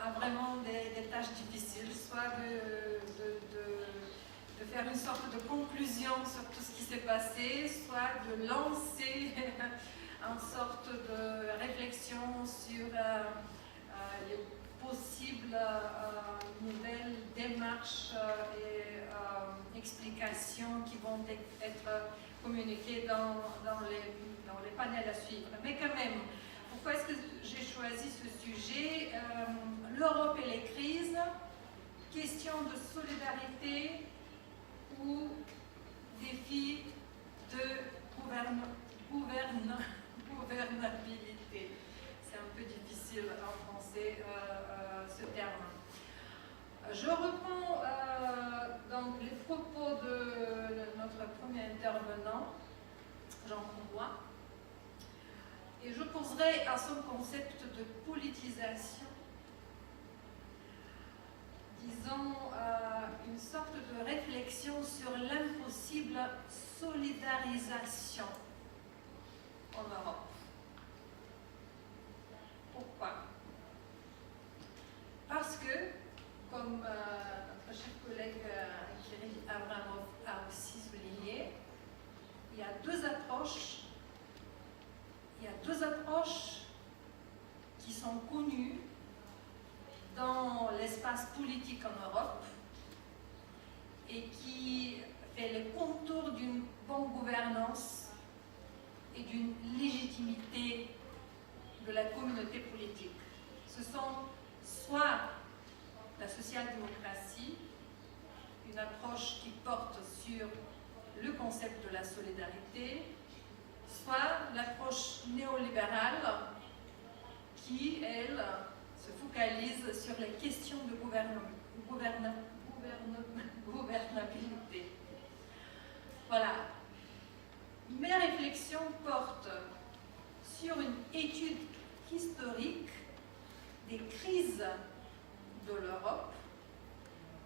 a vraiment des tâches difficiles, soit de faire une sorte de conclusion sur tout ce qui s'est passé, soit de lancer une sorte de réflexion sur les possibles nouvelles démarches et explications qui vont être communiquées dans les panels à suivre. Mais quand même, pourquoi est-ce que j'ai choisi ce sujet? L'Europe et les crises, question de solidarité ou défi de gouvernabilité. C'est un peu difficile en français ce terme. Je reprends donc les propos de notre premier intervenant, Jean Combois, et je poserai à son concept de politisation, disons, une sorte de réflexion sur l'impossible solidarisation en Europe. Pourquoi? Parce que, comme notre cher collègue Kirill Avramov a aussi souligné, il y a deux approches qui sont connues dans l'espace politique en Europe et qui fait les contours d'une bonne gouvernance et d'une légitimité de la communauté politique. Ce sont soit la social-démocratie, une approche qui porte sur le concept de la solidarité, soit l'approche néolibérale qui, elle, se focalise sur les questions de gouvernabilité. Voilà. Mes réflexions portent sur une étude historique des crises de l'Europe,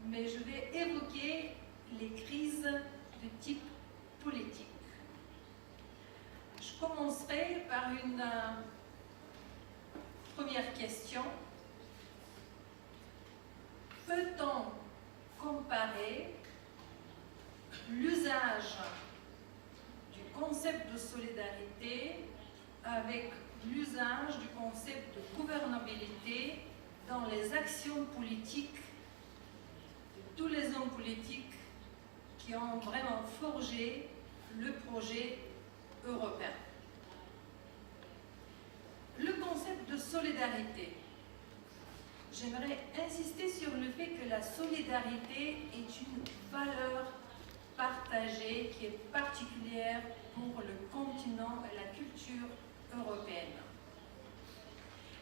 mais je vais évoquer les crises de type politique. Je commencerai par une première question. Peut-on comparer l'usage du concept de solidarité avec l'usage du concept de gouvernabilité dans les actions politiques de tous les hommes politiques qui ont vraiment forgé le projet européen? Le concept de solidarité. J'aimerais insister sur le fait que la solidarité est une valeur partagée qui est particulière pour le continent et la culture européenne.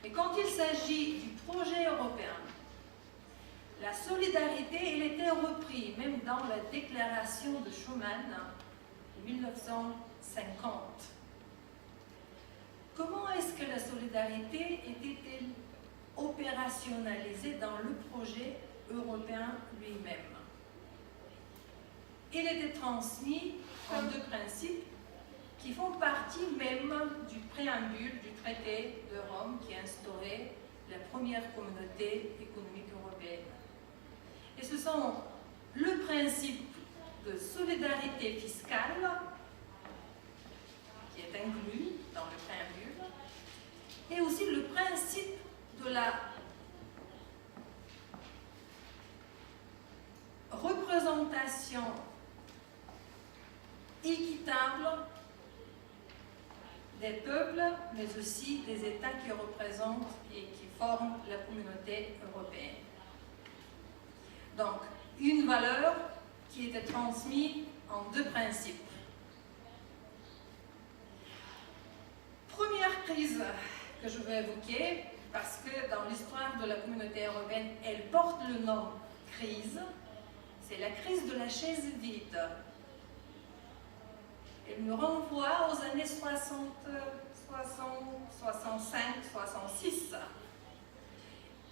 Et quand il s'agit du projet européen, la solidarité, elle était reprise même dans la déclaration de Schuman de 1950. Comment est-ce que la solidarité était-elle opérationnalisée dans le projet européen lui-même? Il était transmis en deux principes qui font partie même du préambule du traité de Rome qui instaurait la première communauté économique européenne. Et ce sont le principe de solidarité fiscale qui est inclus dans le préambule et aussi le principe de la représentation équitable des peuples, mais aussi des États qui représentent et qui forment la communauté européenne. Donc, une valeur qui était transmise en deux principes. Première crise que je vais évoquer, parce que dans l'histoire de la communauté européenne, elle porte le nom crise, c'est la crise de la chaise vide. Elle nous renvoie aux années 60, 65, 66.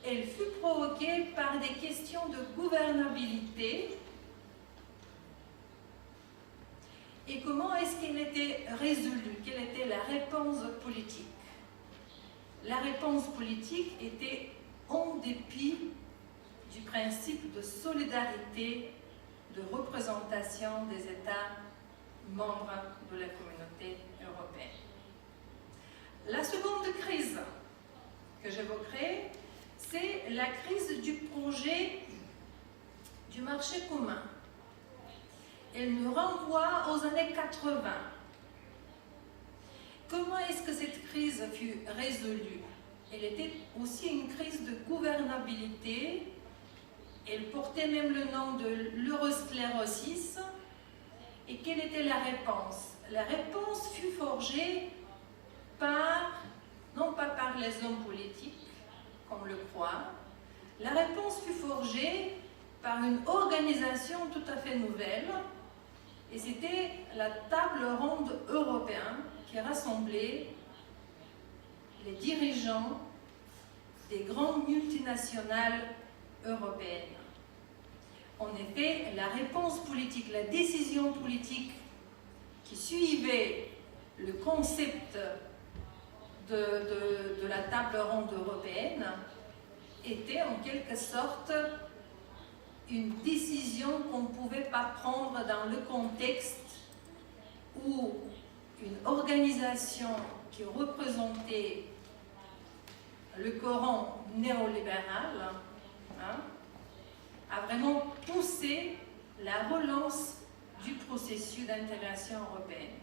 Elle fut provoquée par des questions de gouvernabilité. Et comment est-ce qu'elle était résolue? Quelle était la réponse politique? La réponse politique était en dépit du principe de solidarité, de représentation des États membres de la communauté européenne. La seconde crise que j'évoquerai, c'est la crise du projet du marché commun. Elle nous renvoie aux années 80. Comment est-ce que cette crise fut résolue? Elle était aussi une crise de gouvernabilité. Elle portait même le nom de l'eurosclérosis. Et quelle était la réponse? La réponse fut forgée non pas par les hommes politiques, comme le croit, la réponse fut forgée par une organisation tout à fait nouvelle, et c'était la table ronde européenne qui rassemblait les dirigeants des grandes multinationales européennes. En effet, la réponse politique, la décision politique qui suivait le concept de la table ronde européenne était en quelque sorte une décision qu'on ne pouvait pas prendre dans le contexte où une organisation qui représentait le courant néolibéral a vraiment poussé la relance du processus d'intégration européenne.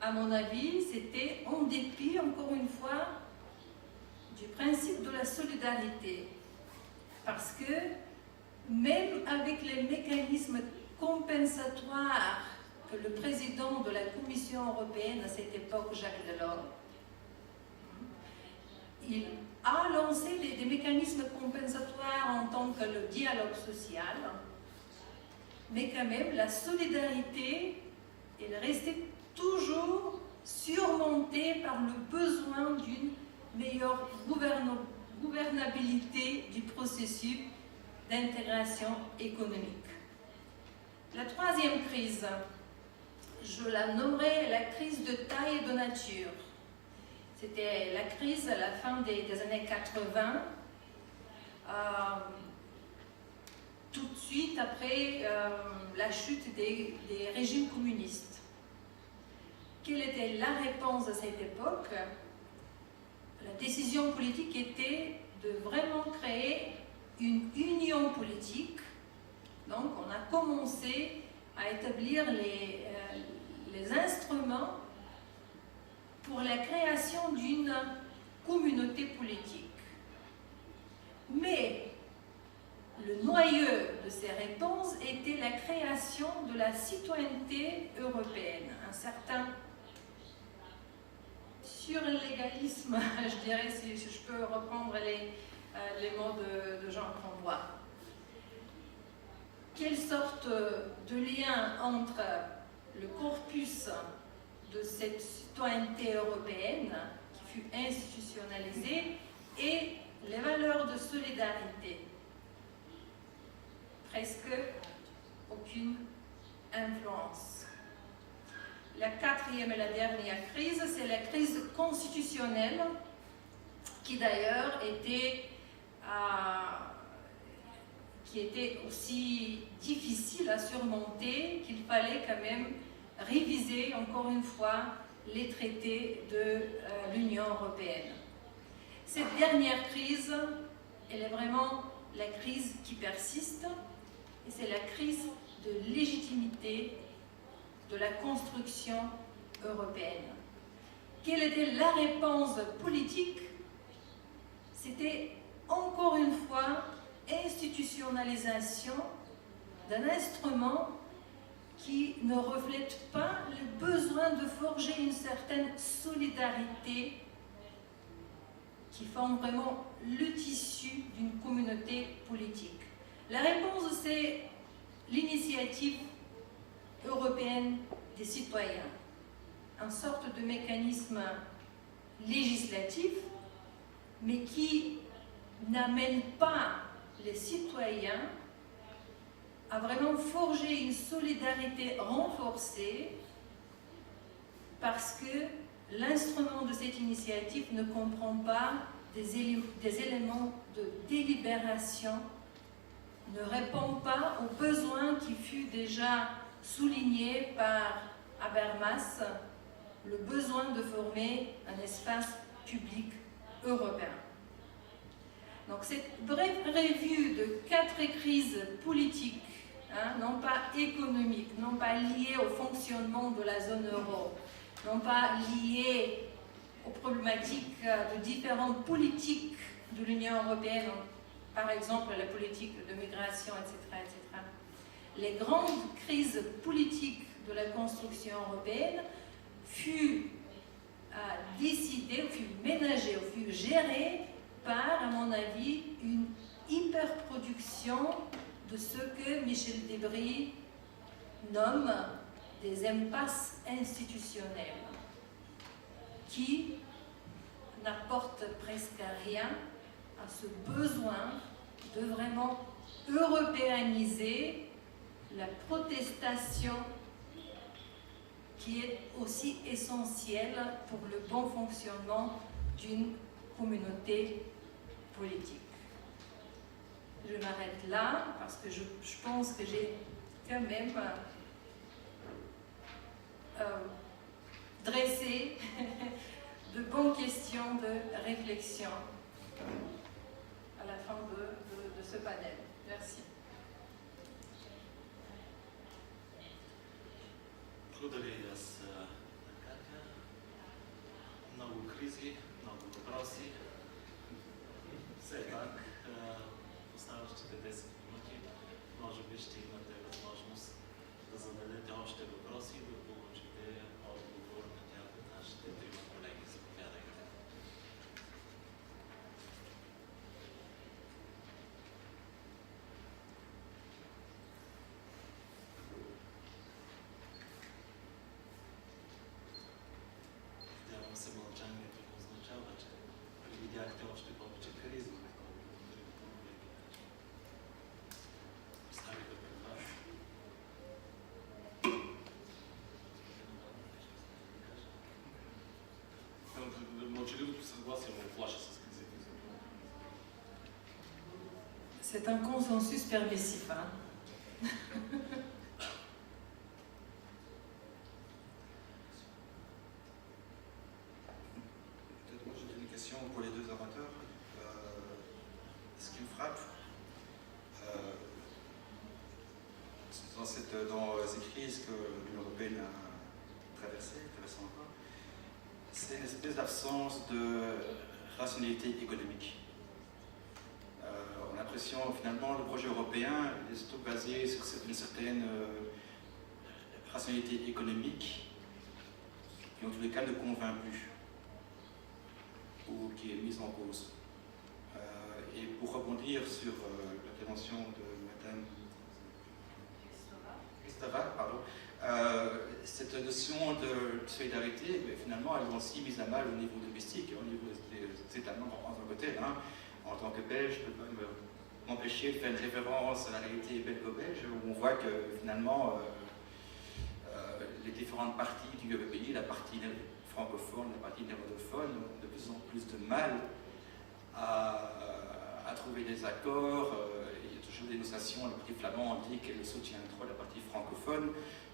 À mon avis, c'était en dépit, encore une fois, du principe de la solidarité. Parce que même avec les mécanismes compensatoires que le président de la Commission européenne à cette époque, Jacques Delors, il a lancé des mécanismes compensatoires en tant que le dialogue social, mais quand même la solidarité, elle restait toujours surmontée par le besoin d'une meilleure gouvernabilité du processus d'intégration économique. La troisième crise, je la nommerai la crise de taille et de nature. C'était la crise à la fin des années 80, tout de suite après la chute des régimes communistes. Quelle était la réponse à cette époque? La décision politique était de vraiment créer une union politique. Donc on a commencé à établir les instruments pour la création d'une communauté politique. Mais le noyau de ces réponses était la création de la citoyenneté européenne, un certain surlégalisme, je dirais, si je peux reprendre les mots de Jean Combois. Quelle sorte de lien entre le corpus de cette citoyenneté européenne qui fut institutionnalisée et les valeurs de solidarité? Presque aucune influence. La quatrième et la dernière crise, c'est la crise constitutionnelle, qui d'ailleurs était aussi difficile à surmonter qu'il fallait quand même réviser encore une fois les traités de l'Union européenne. Cette dernière crise, elle est vraiment la crise qui persiste, et c'est la crise de légitimité de la construction européenne. Quelle était la réponse politique? C'était encore une fois institutionnalisation d'un instrument qui ne reflète pas le besoin de forger une certaine solidarité qui forme vraiment le tissu d'une communauté politique. La réponse, c'est l'initiative européenne des citoyens, une sorte de mécanisme législatif, mais qui n'amène pas les citoyens à vraiment forger une solidarité renforcée, parce que l'instrument de cette initiative ne comprend pas des éléments de délibération, ne répond pas aux besoins qui fut déjà souligné par Habermas, le besoin de former un espace public européen. Donc cette brève revue de 4 crises politiques, non pas économiques, non pas liées au fonctionnement de la zone euro, non pas liées aux problématiques de différentes politiques de l'Union européenne, par exemple la politique de migration, etc., etc. Les grandes crises politiques de la construction européenne furent décidées, furent ménagées, furent gérées par, à mon avis, une hyperproduction de ce que Michel Debré nomme des impasses institutionnelles, qui n'apportent presque rien à ce besoin de vraiment européaniser la protestation, qui est aussi essentielle pour le bon fonctionnement d'une communauté politique. Je m'arrête là parce que je pense que j'ai quand même dressé de bonnes questions de réflexion à la fin de ce panel. Merci. Благодаря и аз на Катя. Много кризи, много въпроси. Все пак, оставащите 10 минути, може би ще имате възможност да зададете още въпроси и да получите отговор на тях от нашите трима колеги. Заповядайте. c'est un consensus permissif. Hein. Peut-être moi j'ai une question pour les deux orateurs. Ce qui me frappe dans ces crises que l'Union européenne a traversées, c'est une espèce d'absence de rationalité économique. On a l'impression finalement le projet européen est surtout basé sur une certaine rationalité économique qui en tous les cas ne convainc plus ou qui est mise en cause. Et pour rebondir sur l'intervention de Madame Kristeva, cette notion de solidarité, finalement, elle est aussi mise à mal au niveau domestique, au niveau des États membres en tant que tel. Hein. En tant que Belge, je ne peux pas m'empêcher de faire une référence à la réalité belgo-belge, où on voit que finalement, les différentes parties du pays, la partie francophone, la partie néerlandophone, ont de plus en plus de mal à trouver des accords. Il y a toujours des négociations. La partie flamande dit qu'elle soutient trop la partie francophone.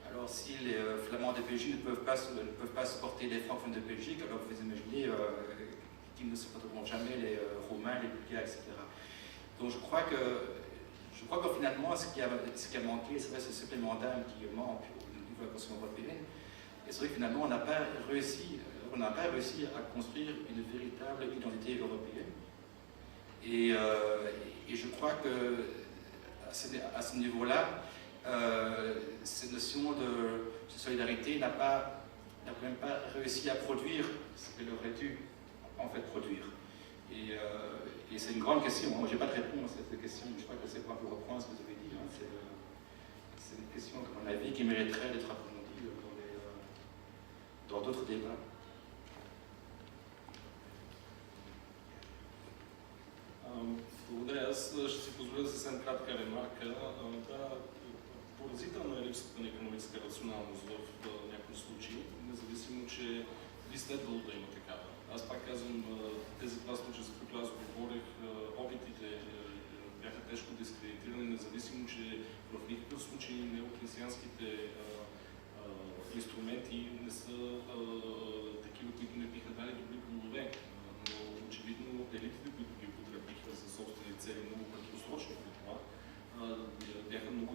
Alors si les Flamands de Belgique ne peuvent pas supporter les francophones de Belgique, alors vous imaginez qu'ils ne supporteront jamais les Roumains, les Bulgares, etc. Donc je crois que finalement ce qui a manqué, c'est vrai, ce supplémentaire qui manque au niveau de la Constitution européenne. Et c'est vrai que finalement on n'a pas réussi à construire une véritable identité européenne. Et je crois que à ce niveau-là, cette notion de solidarité n'a quand même pas réussi à produire ce qu'elle aurait dû en fait produire. Et c'est une grande question. Moi, je n'ai pas de réponse à cette question, mais je crois que c'est pas pour reprendre ce que vous avez dit. Hein. C'est une question, à mon avis, qui mériterait d'être approfondie dans d'autres débats. Благодаря. Аз ще си позволя съвсем кратка ремарка. Поразителна е липсата на икономическа рационалност в някои случаи, независимо, че би следвало да има такава. Аз пак казвам, тези два случаи, за които аз говорих, опитите бяха тежко дискредитирани, независимо, че в никакъв случай неокенсианските инструменти не са такива, които не биха дали добри плодове. Но очевидно елитите, които ги употребиха за собствени цели, много краткосрочно при това, бяха много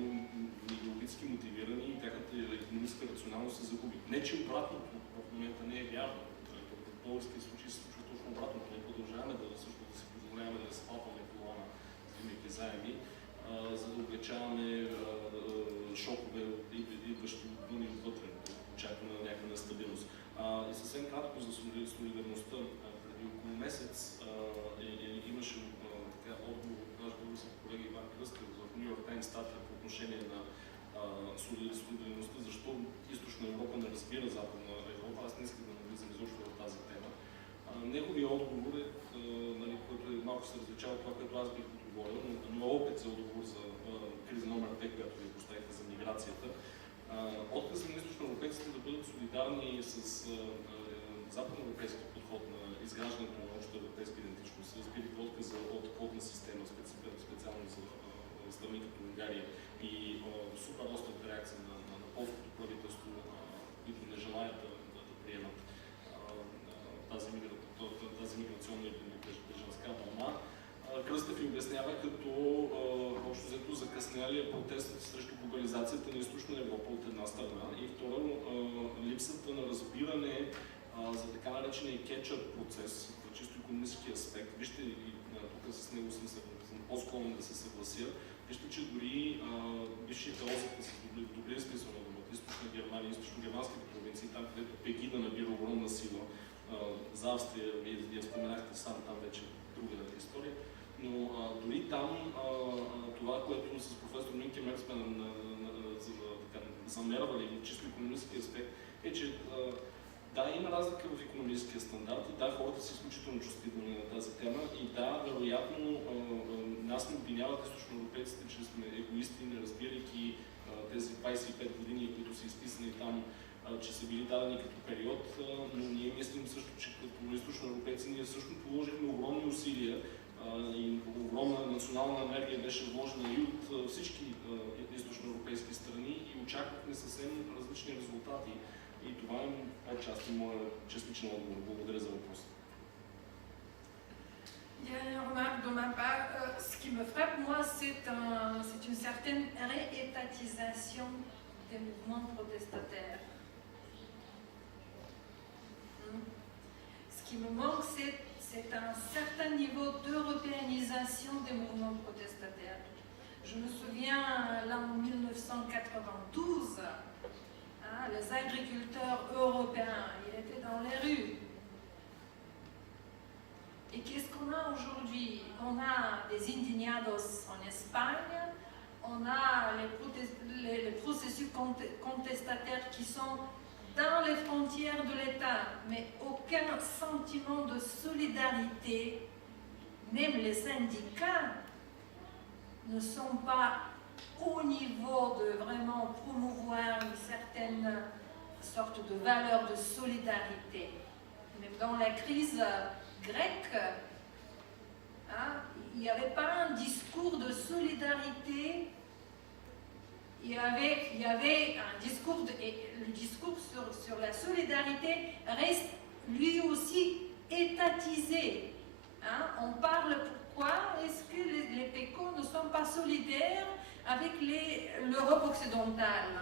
идеологически мотивирани и тяхната икономическа рационалност се загуби. Не, че обратното в момента не е вярно. В българския случай се случва точно обратното. Ние продължаваме да си позволяваме да разхлапваме колона, взимайки заеми, за да облегчаваме шокове, идващи отвън и отвътре, очакване на някаква нестабилност. И съвсем кратко за солидарността. Преди около месец имаше отговор от наш български колега Иван Кръстев в Нью Йорк Таймс статия по отношение на солидарността, защо Източна Европа не разбира Западна Европа. Аз не искам да навлизам изобщо в тази тема. Неговият отговор е, който малко се различава от това, което аз бих отговорил, но опит за отговор за криза номер 2, която ви поставихте за миграцията. Отказът на източноевропейците да бъдат солидарни с западноевропейския подход на изграждането на обща европейска идентичност, разбирайки отказа от квотна система, специално за страни като Унгария и супер острата реакция на полското правителство, които не желаят да приемат тази миграционна и бежанска вълна. Кръстев ви обяснява като общо взето закъснялия протест срещу глобализацията на Източна Европа от една страна и второ липсата на разбиране за така наречения кетчъп процес, за чисто икономически аспект. Вижте, и тук с него съм по-склонен да се съглася, вижте, че дори бившите озите с добрия смисъл на думата, Източна Германия, източно-германските провинции, там където Пегида набира огромна сила, за Австрия, вие споменахте сам, там вече друга история, но дори там това, което с професор Минке Мерц сме замервали в чисто икономически аспект, е, че да, има разлика в икономическия стандарт и да, хората са изключително чувствителни на тази тема и да, вероятно нас не обвиняват източноевропейците, че сме егоисти, не разбирайки тези 25 години, които са изписани там, че са били дадени като период, но ние мислим също, че като източноевропейци ние също положихме огромни усилия и огромна национална енергия беше вложена и от всички източноевропейски страни и очаквахме съвсем различни резултати. И това е отчасти моя частичен отговор. Благодаря за въпроса. Dernière remarque de ma part, ce qui me frappe, moi, c'est une certaine réétatisation des mouvements protestataires. Ce qui me manque, c'est un certain niveau d'européanisation des mouvements protestataires. Je me souviens, là en 1992, les agriculteurs européens, ils étaient dans les rues. Et qu'est-ce qu'on a aujourd'hui? On a des indignados en Espagne, on a les processus contestataires qui sont dans les frontières de l'État, mais aucun sentiment de solidarité, même les syndicats ne sont pas au niveau de vraiment promouvoir une certaine sorte de valeur de solidarité. Même dans la crise grecque, il n'y avait pas un discours de solidarité, il y avait un discours, et le discours sur la solidarité reste lui aussi étatisé. On parle pourquoi est-ce que les PECO ne sont pas solidaires avec l'Europe occidentale.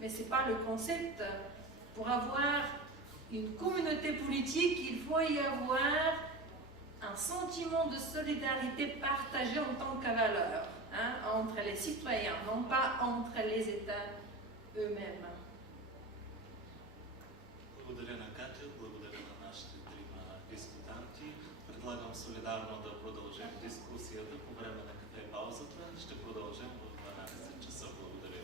Mais ce n'est pas le concept. Pour avoir une communauté politique, il faut y avoir un sentiment de solidarité partagé en tant que valeur, entre les citoyens, non pas entre les États eux-mêmes. Благодаря на Катя, благодаря на нашите трима дискутанти. Предлагам солидарно да продължим дискусията по време на кафе паузата. Ще продължим в 12 часа. Благодаря.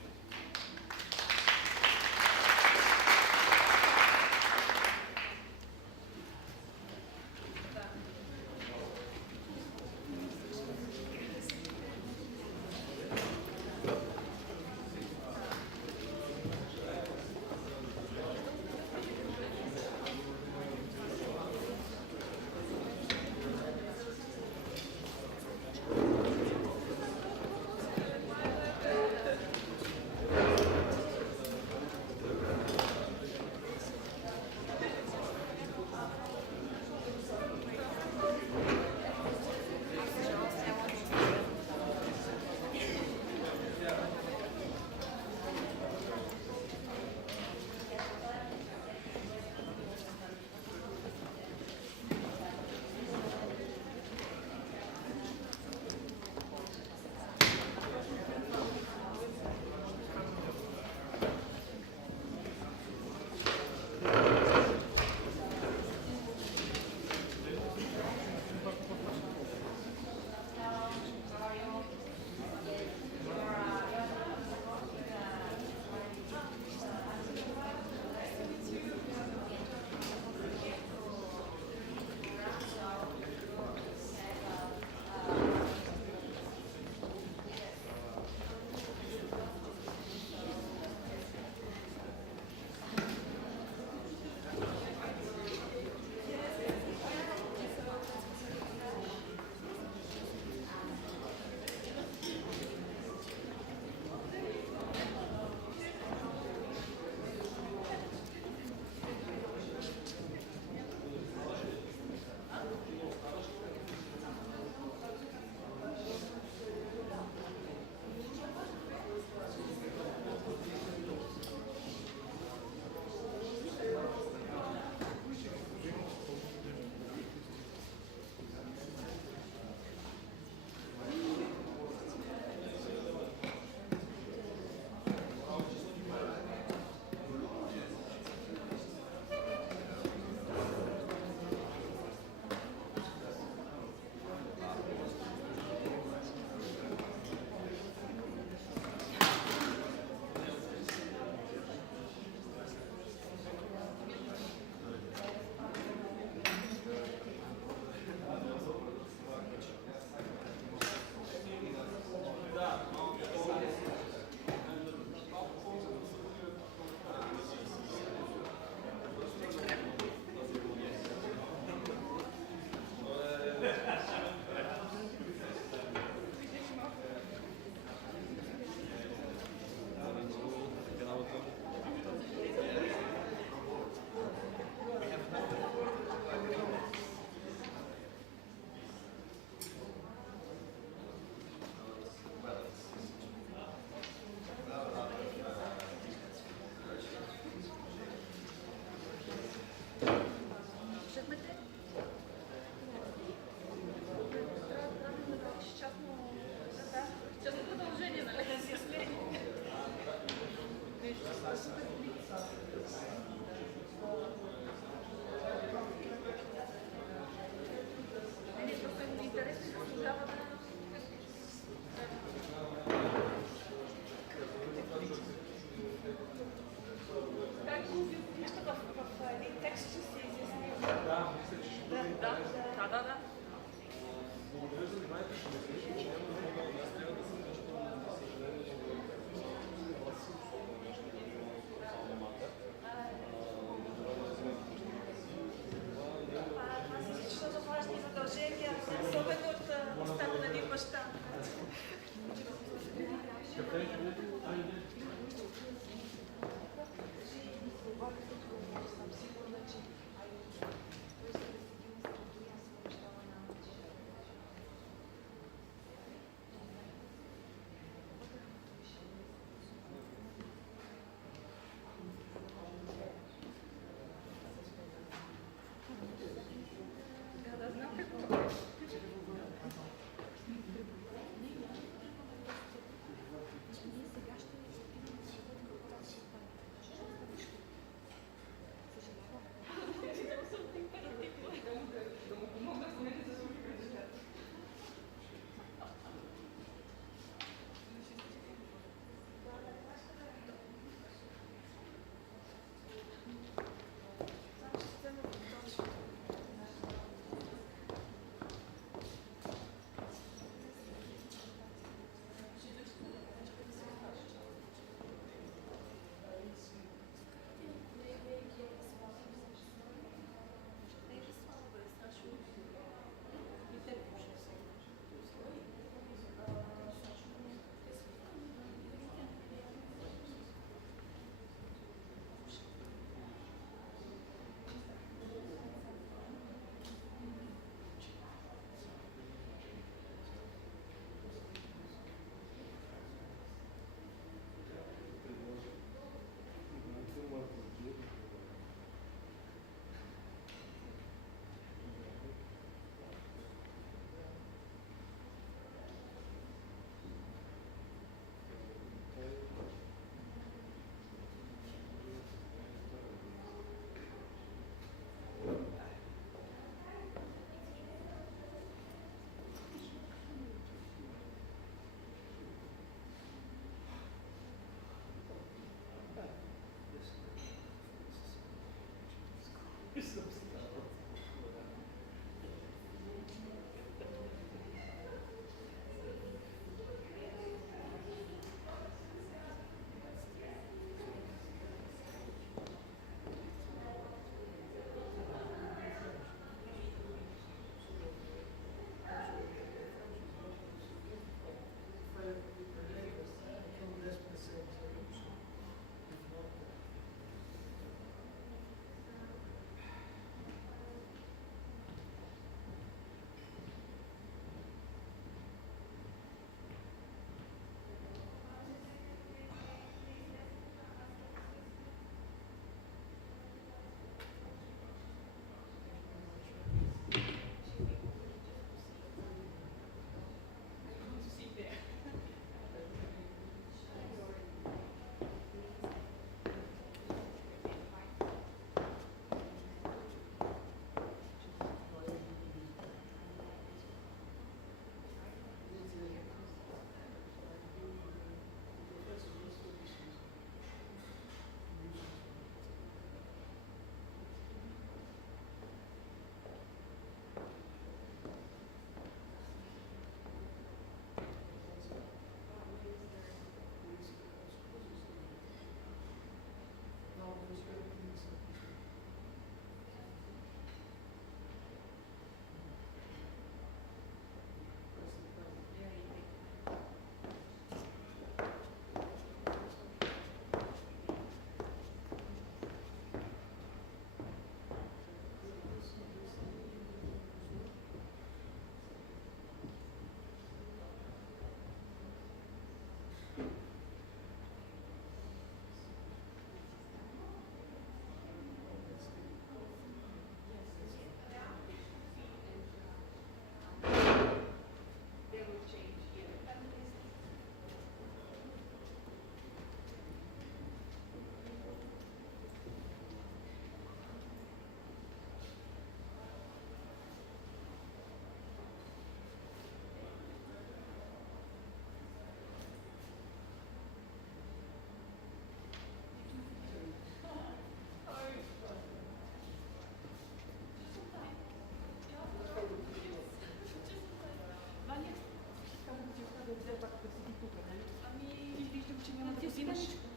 Тимонечко.